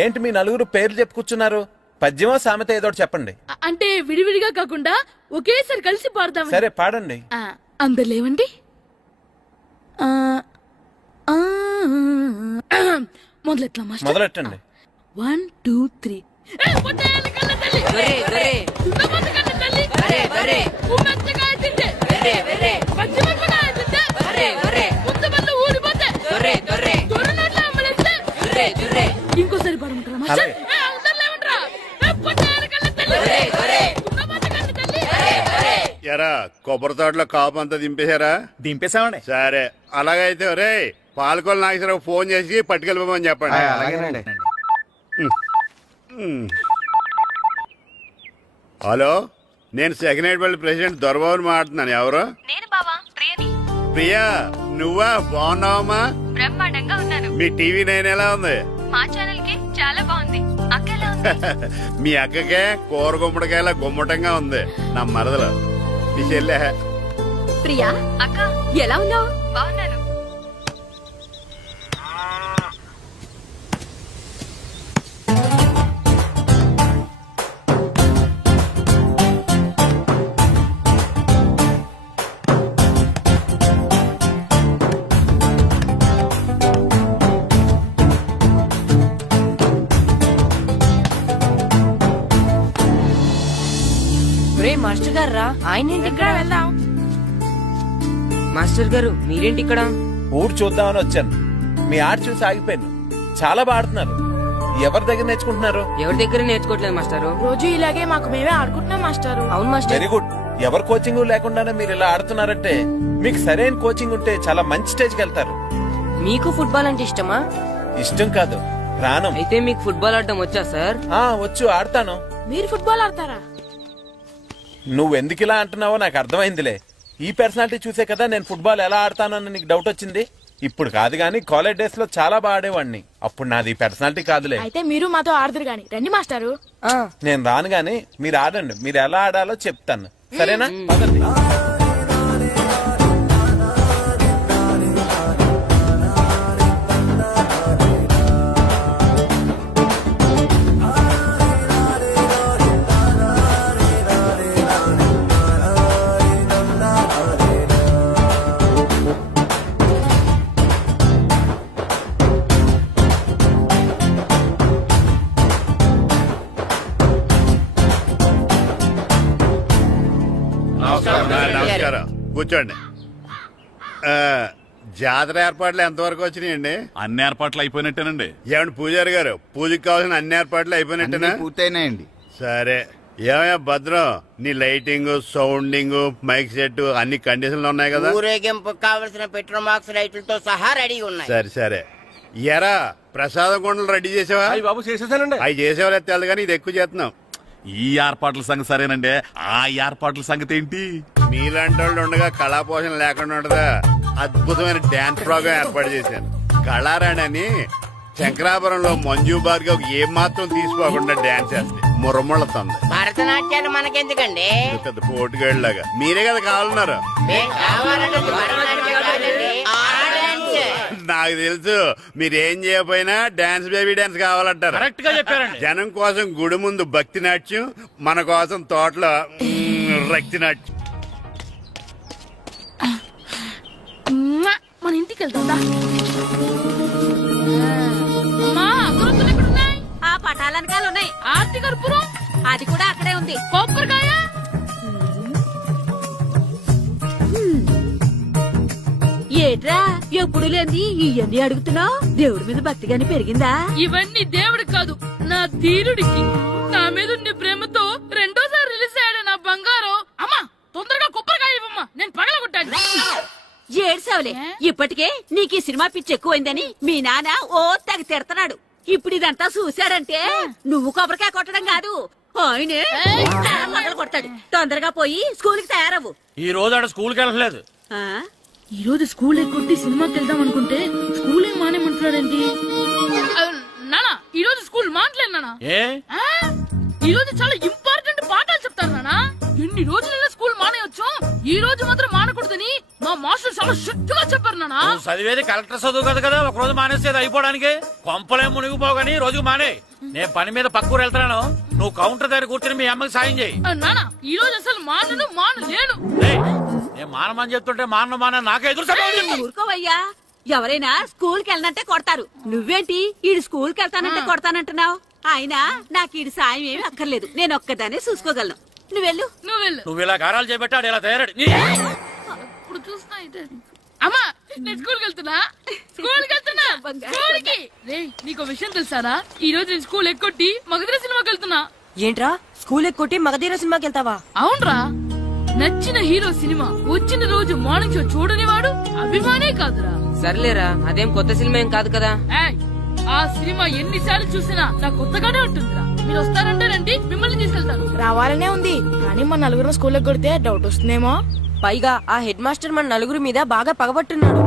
ఏంటి మీ నలుగురు పేర్లు చెప్పుకూర్చున్నారు? పద్యమో సామెత ఏదో చెప్పండి. అంటే విడివిడిగా కాకుండా ఒకేసారి కలిసి పాడతాం. సరే, పాడండి. అందరు లేవండి. మొదలెట్టండి. 1 2 3. ఇంకోసారి పాడమంటారా? ఎరా కొబ్బరి తోటలో కాపు అంతా దింపేశారా? దింపేశామండి. సరే, అలాగైతే రే పాలకొల నాగేశ్వరరావు ఫోన్ చేసి పట్టుకెళ్ళిపోమని చెప్పండి. హలో, నేను సెకండ్ హెడ్ పల్లి ప్రెసిడెంట్ దొరబాబుని మాట్లాడుతున్నాను. ఎవరు? ప్రియా, నువ్వా? బాగున్నావమ్మా? బ్రహ్మాండంగా ఉన్నాను. మీ టీవీ 9 ఎలా ఉంది? మా ఛానల్ కి చాలా బాగుంది. అక్క ఎలా ఉంది? మీ అక్కకే కూర గుమ్మడికాయలా గుమ్మటంగా ఉంది. నా మరదలు మీ చెల్లె. ప్రియా, అక్క ఎలా ఉన్నావు? బాగున్నాను. మాస్టర్ గారు రా. ఆయన ఇక్కడ వెళ్దాం. మాస్టర్ గారు మీరేంటి ఇక్కడ? ఊరు చూద్దామని వచ్చాను. మీ ఆట చూసి ఆగిపోయాను. చాలా బాగా ఆడుతున్నారు. ఎవరి దగ్గర నేర్చుకుంటున్నారు? ఎవరి దగ్గర నేర్చుకోవట్లేదు మాస్టారు. రోజు ఇలాగే మాకు మేమే ఆడుకుంటున్నాం మాస్టారు. అవును మాస్టర్. Very good. ఎవరి కోచింగ్ లేకుండానే మీరు ఇలా ఆడుతున్నారంటే మీకు సరైన కోచింగ్ ఉంటే చాలా మంచి స్టేజ్కి వెళ్తారు. మీకు ఫుట్బాల్ అంటే ఇష్టమా? ఇష్టం కాదు, ప్రాణం. అయితే మీకు ఫుట్బాల్ ఆడటం వచ్చా సార్? వచ్చు, ఆడతాను. మీరు ఫుట్బాల్ ఆడతారా? నువ్వెందుకు ఇలా అంటున్నావో నాకు అర్థమైందిలే. ఈ పర్సనాలిటీ చూసే కదా నేను ఫుట్బాల్ ఎలా ఆడతానని నీకు డౌట్ వచ్చింది. ఇప్పుడు కాదు గానీ కాలేజ్ డేస్ లో చాలా బాగా ఆడేవాడిని. అప్పుడు నాది పర్సనాలిటీ కాదులే. అయితే మీరు మాతో ఆడదురు గాని రండి మాస్టారు. నేను రాను గానీ మీరు ఆడండి. మీరు ఎలా ఆడాలో చెప్తాను. సరేనా? పదండి. నమస్కారం, కూర్చోండి. జాతర ఏర్పాట్లు ఎంతవరకు వచ్చినాయండి? అన్ని ఏర్పాట్లు అయిపోయినట్టేనండి. ఏమండి పూజారి గారు, పూజకి కావాల్సిన అన్ని ఏర్పాట్లు అయిపోయినట్టేనా? పూర్తయినాయండి. సరే, ఏమయ్యా భద్రం, నీ లైటింగ్, సౌండింగ్, మైక్ సెట్ అన్ని కండిషన్లు ఉన్నాయి కదా? ఊరేగింపు కావలసిన పెట్రోల్ మార్క్స్ లైట్లతో సహా రెడీ ఉన్నాయి. సరే సరే. ఎరా ప్రసాదం కొండలు రెడీ చేసావా? బాబు చేసేసానండి. అవి చేసేవాళ్ళు తెలు కానీ ఇది ఎక్కువ చేస్తున్నాం. ఈ ఏర్పాట్ల సంగతి సరేనండి. ఆ ఏర్పాట్ల సంగతి ఏంటి? మీలాంటి వాళ్ళు ఉండగా కళాపోషణ లేకుండా ఉండదా? అద్భుతమైన డాన్స్ ప్రోగ్రాం ఏర్పాటు చేశాను. కళారాణి అని శంకరాపురంలో మంజు భార్గవ్ ఏం మాత్రం తీసుకోకుండా డాన్స్ చేస్తే మురముళ్ళతుంది. భరతనాట్యాలు మనకెందుకండి? పెద్ద పోటుగాళ్ళలాగా మీరే కదా కావాలన్నారు. నాకు తెలుసు మీరేం చేయకపోయినా డాన్స్ బేబీ డాన్స్ కావాలంటారు. కరెక్ట్ గా చెప్పారండి. జనం కోసం గుడి ముందు భక్తి నాట్యం, మన కోసం తోటలో రక్తి నాట్యం. మన ఇంటికి వెళ్తుందా? పటాలనకాలు ఉన్నాయి. ఆర్తి కర్పూరం అది కూడా అక్కడే ఉంది. కొబ్బరికాయ ఏట్రా ఎప్పుడు లేని ఇవన్నీ అడుగుతున్నావు? దేవుడి మీద భక్తిగాని పెరిగిందా? ఇవన్నీ దేవుడికి కాదు, నా ధీరుడికి. నా మీద ఉండే ప్రేమతో రెండోసారి రిలీజ్ అయ్యాడు నా బంగారం. అమ్మా తొందరగా కొబ్బరికాయ ఇవ్వమ్మా, నేను పగలగొట్టాను. ఏడ్సావులే, ఇప్పటికే నీకు ఈ సినిమా పిచ్చి ఎక్కువైందని మీ నాన్న ఓ తెగ తిడతాడు. ఇప్పుడు ఇదంతా చూశాడంటే నువ్వు కొబ్బరికాయ కొట్టడం కాదు, ఆయనే మొదలు కొడతాడు. తొందరగా పోయి స్కూల్ కి తయారవు. ఈ రోజు ఆడ స్కూల్ కి వెళ్ళలేదు. ఈ రోజు స్కూల్ ఎక్కొట్టి సినిమాకి వెళ్దాం అనుకుంటే స్కూల్ ఏం మానేమంటున్నాడండి. నానా ఈ రోజు స్కూల్ మానట్లేదు నానా. ఈ రోజు చాలా ఇంపార్టెంట్ పాఠాలు చెప్తారు నానా. ఎన్ని రోజులైనా స్కూల్ మానేయొచ్చు, ఈ రోజు మాత్రం మానకూడదని మా మాస్టర్ చాలా స్ట్రిక్ట్ గా చెప్పారు నానా. చదివేది కలెక్టర్ చదువు కదా కదా, ఒక రోజు మానేసేది అయిపోవడానికి. కొంపలే మునిగిపోగాని రోజుకు మానే. నేను పని మీద పక్కూరు వెళ్తున్నాను, నువ్వు కౌంటర్ దగ్గర కూర్చొని మీ అమ్మకి సాయం చేయి. నానా ఈ రోజు అసలు మానలేను. నేను మానమని చెప్తుంటే మాన నాకే ఎదురు. ఊరుకోవయ్యా, ఎవరైనా స్కూల్ కి వెళ్ళనంటే కొడతారు. నువ్వేంటి ఈడు స్కూల్ కి వెళ్తానంటే కొడతానంటున్నావు? ఆయన నాకు ఈడు సాయం ఏమి అక్కర్లేదు, నేను ఒక్కదానే చూసుకోగలను. నువ్వెళ్ళు. నువ్వు ఇలా గారాలు చేపెట్టాడు ఇలా తయారాడు. ఇప్పుడు చూస్తా అమ్మా, నేను స్కూల్కి వెళ్తున్నా. స్కూల్కి నీకు విషయం తెలుసారా? ఈ రోజు నేను స్కూల్ ఎక్కొట్టి మగధీర సినిమాకి వెళ్తున్నా. ఏంట్రా స్కూల్ ఎక్కొట్టి మగధీర సినిమాకి వెళ్తావా? అవునరా, నచ్చిన హీరో సినిమా వచ్చిన రోజు మార్నింగ్ షో చూడని వాడు అభిమానే కాదురా. సర్లేరా, అదేం కొత్త సినిమా ఏం కాదు కదా. ఆ సినిమా ఎన్నిసార్లు చూసినా నాకు కొత్తగానే ఉంటుందిరా. మీరు వస్తారంటారండి, మిమ్మల్ని తీసుకెళ్తాను. రావాలనే ఉంది, కానీ మన నలుగురు స్కూల్ కొడితే డౌట్ వస్తుందేమో. పైగా ఆ హెడ్ మాస్టర్ మన నలుగురి మీద బాగా పగబట్టున్నాడు.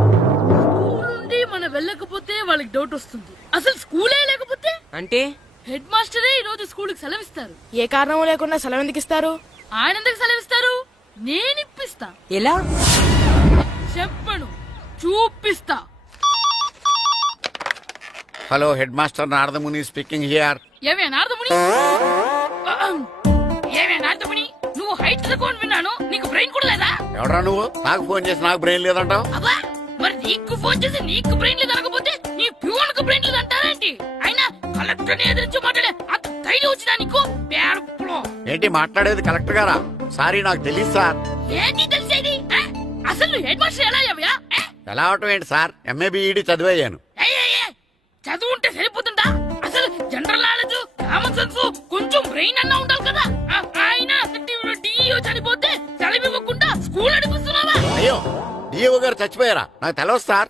స్కూల్ నుండి మనం వెళ్ళకపోతే వాళ్ళకి డౌట్ వస్తుంది. అసలు స్కూలే లేకపోతే అంటే హెడ్ మాస్టరే ఈ రోజు స్కూల్ కి సెలవిస్తారు. ఏ కారణం లేకుండా సెలవు ఎందుకు ఇస్తారు? ఆయన ఎందుకు సెలవిస్తారు? నేను ఇప్పిస్తా. ఎలా చెప్పను, చూపిస్తా. Hello, head master Naradamuni speaking here. ఏమే నారదముని, నువ్వు హైట్ తక్కువ విన్నాను, నీకు బ్రెయిన్ కూడా లేదా? ఎవరా నువ్వు? నాకు ఫోన్ చేసి నాకు బ్రెయిన్ లేదంటావు? మరి నీకు ఫోన్ చేసి నీకు బ్రెయిన్ లేదు అనకపోతే నీ ప్యూన్ కు బ్రెయిన్ లేదు అంటారేంటి? అయినా కలెక్టర్ ని ఎదిరించి మాట్లాడే అంత ధైర్యం వచ్చినా నీకు? ఏంటి మాట్లాడేది కలెక్టర్ గారా? సారీ, నాకు తెలియదు సార్. ఏంటి తెలిసేది? అసలు హెడ్ మాస్టర్ ఎలా అయ్యావా? ఎలా అవటం ఏంటి సార్, ఎంఏబిఈడి చదివయ్యాను. చదువు ఉంటే సరిపోతుందా? అసలు జనరల్ నాలెడ్జ్, కామన్ సెన్స్, కొంచెం బ్రెయిన్ అన్నా ఉండాలి కదా. ఆయన డిఇఓ చనిపోతే సెలవివ్వకుండా స్కూల్ నడిపిస్తున్నావా? అయ్యో, డిఇఓ గారు చచ్చిపోయారా? నాకు తెలవదు సార్.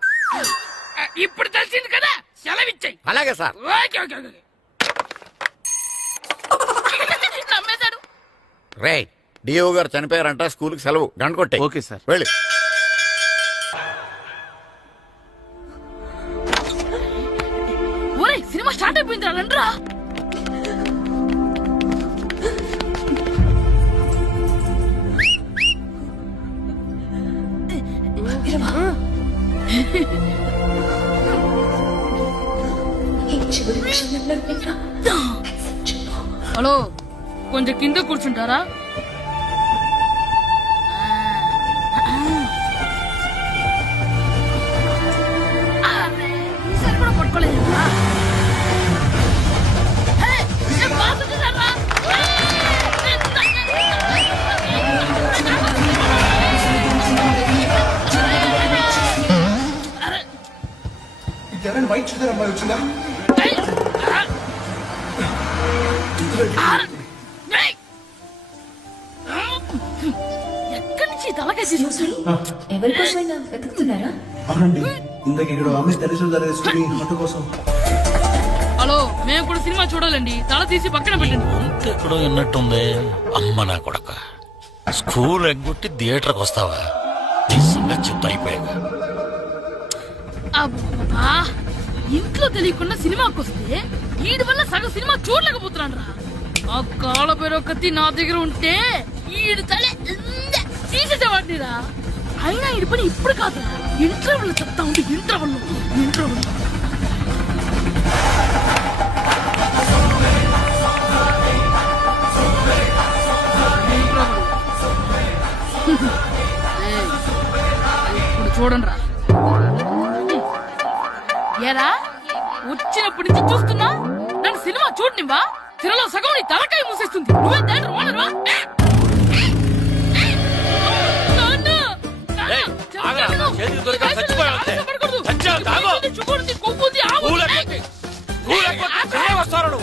ఇప్పుడు తెలిసింది కదా, సెలవిచ్చాయి. అలాగే సార్. నమ్మేశాడు. రే, డిఇఓ గారు చనిపోయారంట, స్కూల్ కి సెలవు, గంట కొట్టే. Okay sir. వెళ్ళి. ఒరే, సినిమా స్టార్ట్ అయిపోయింది రండ్రా. హలో, కొంచెం కింద కూర్చుంటారా? ఈసారి కూడా పట్టుకోలేదు. వైట్ చూద్దరు అమ్మాయి వచ్చిందా? ఎక్కడి నుంచి తలకేసి ఎవరికోసమైనా వెతుకుతున్నారా? అవునండి, ఇందాక ఇక్కడ అమ్మాయి తల్లిదండ్రులు ఆటో కోసం. హలో, మేము కూడా సినిమా చూడాలండి, తల తీసి పక్కన పెట్టండి. ఎక్కడో విన్నట్టుంది. అమ్మ నా కొడక, స్కూల్ ఎగ్గొట్టి థియేటర్కి వస్తావా? చెప్తా అయిపోయాక. అబ్బా, ఇంట్లో తెలియకుండా సినిమాకి వస్తే వీడి వల్ల సగం సినిమా చూడలేకపోతున్నాను రా. ఆ కాళ్ళ పేరు కత్తి నా దగ్గర ఉంటే ఈడు తలే తీసేసేవాడిని రా. అయినా ఈడి పని ఇప్పుడు కాదు, ఇంటర్వెల్ చెప్తా ఉంటే ఇంటర్వెల్ ఇప్పుడు చూడండి రా. ఏరా, వచ్చినప్పటి నుంచి చూస్తున్నా, నన్ను సినిమా చూడనివ్వా తిరలో సగం నీ తలకాయ మూసేస్తుంది నువ్వే దాని రోనరా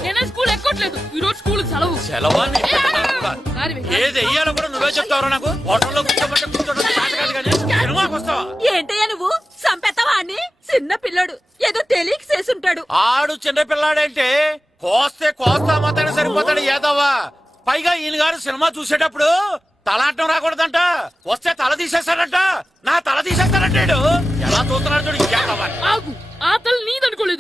నేనే స్కూల్ ఎక్కట్లేదు ఈ రోజు స్కూల్ సెలవు ఏది వెయ్యాలో కూడా నువ్వే చెప్తావు నాకు హోటల్లో కూర్చోబట్టే కూర్చోడం సినిమాకి వస్తావా ఏంటయ్యా నువ్వు సంపెత్తవా అని చిన్న పిల్లడు ఏదో తెలియక చేసుంటాడు ఆడు చిన్న పిల్లాడంటే కోస్తే కోస్తా మాత్రమే సరిపోతాడు ఏదవ్వా పైగా ఈయన గారు సినిమా చూసేటప్పుడు తలాటం రాకూడదంట వస్తే తల తీసేస్తాడంట నా తల తీసేస్తాడంటాడు ఎలా చూస్తున్నాడు చూడు ఆగు ఆ తల నీదనుకోలేదు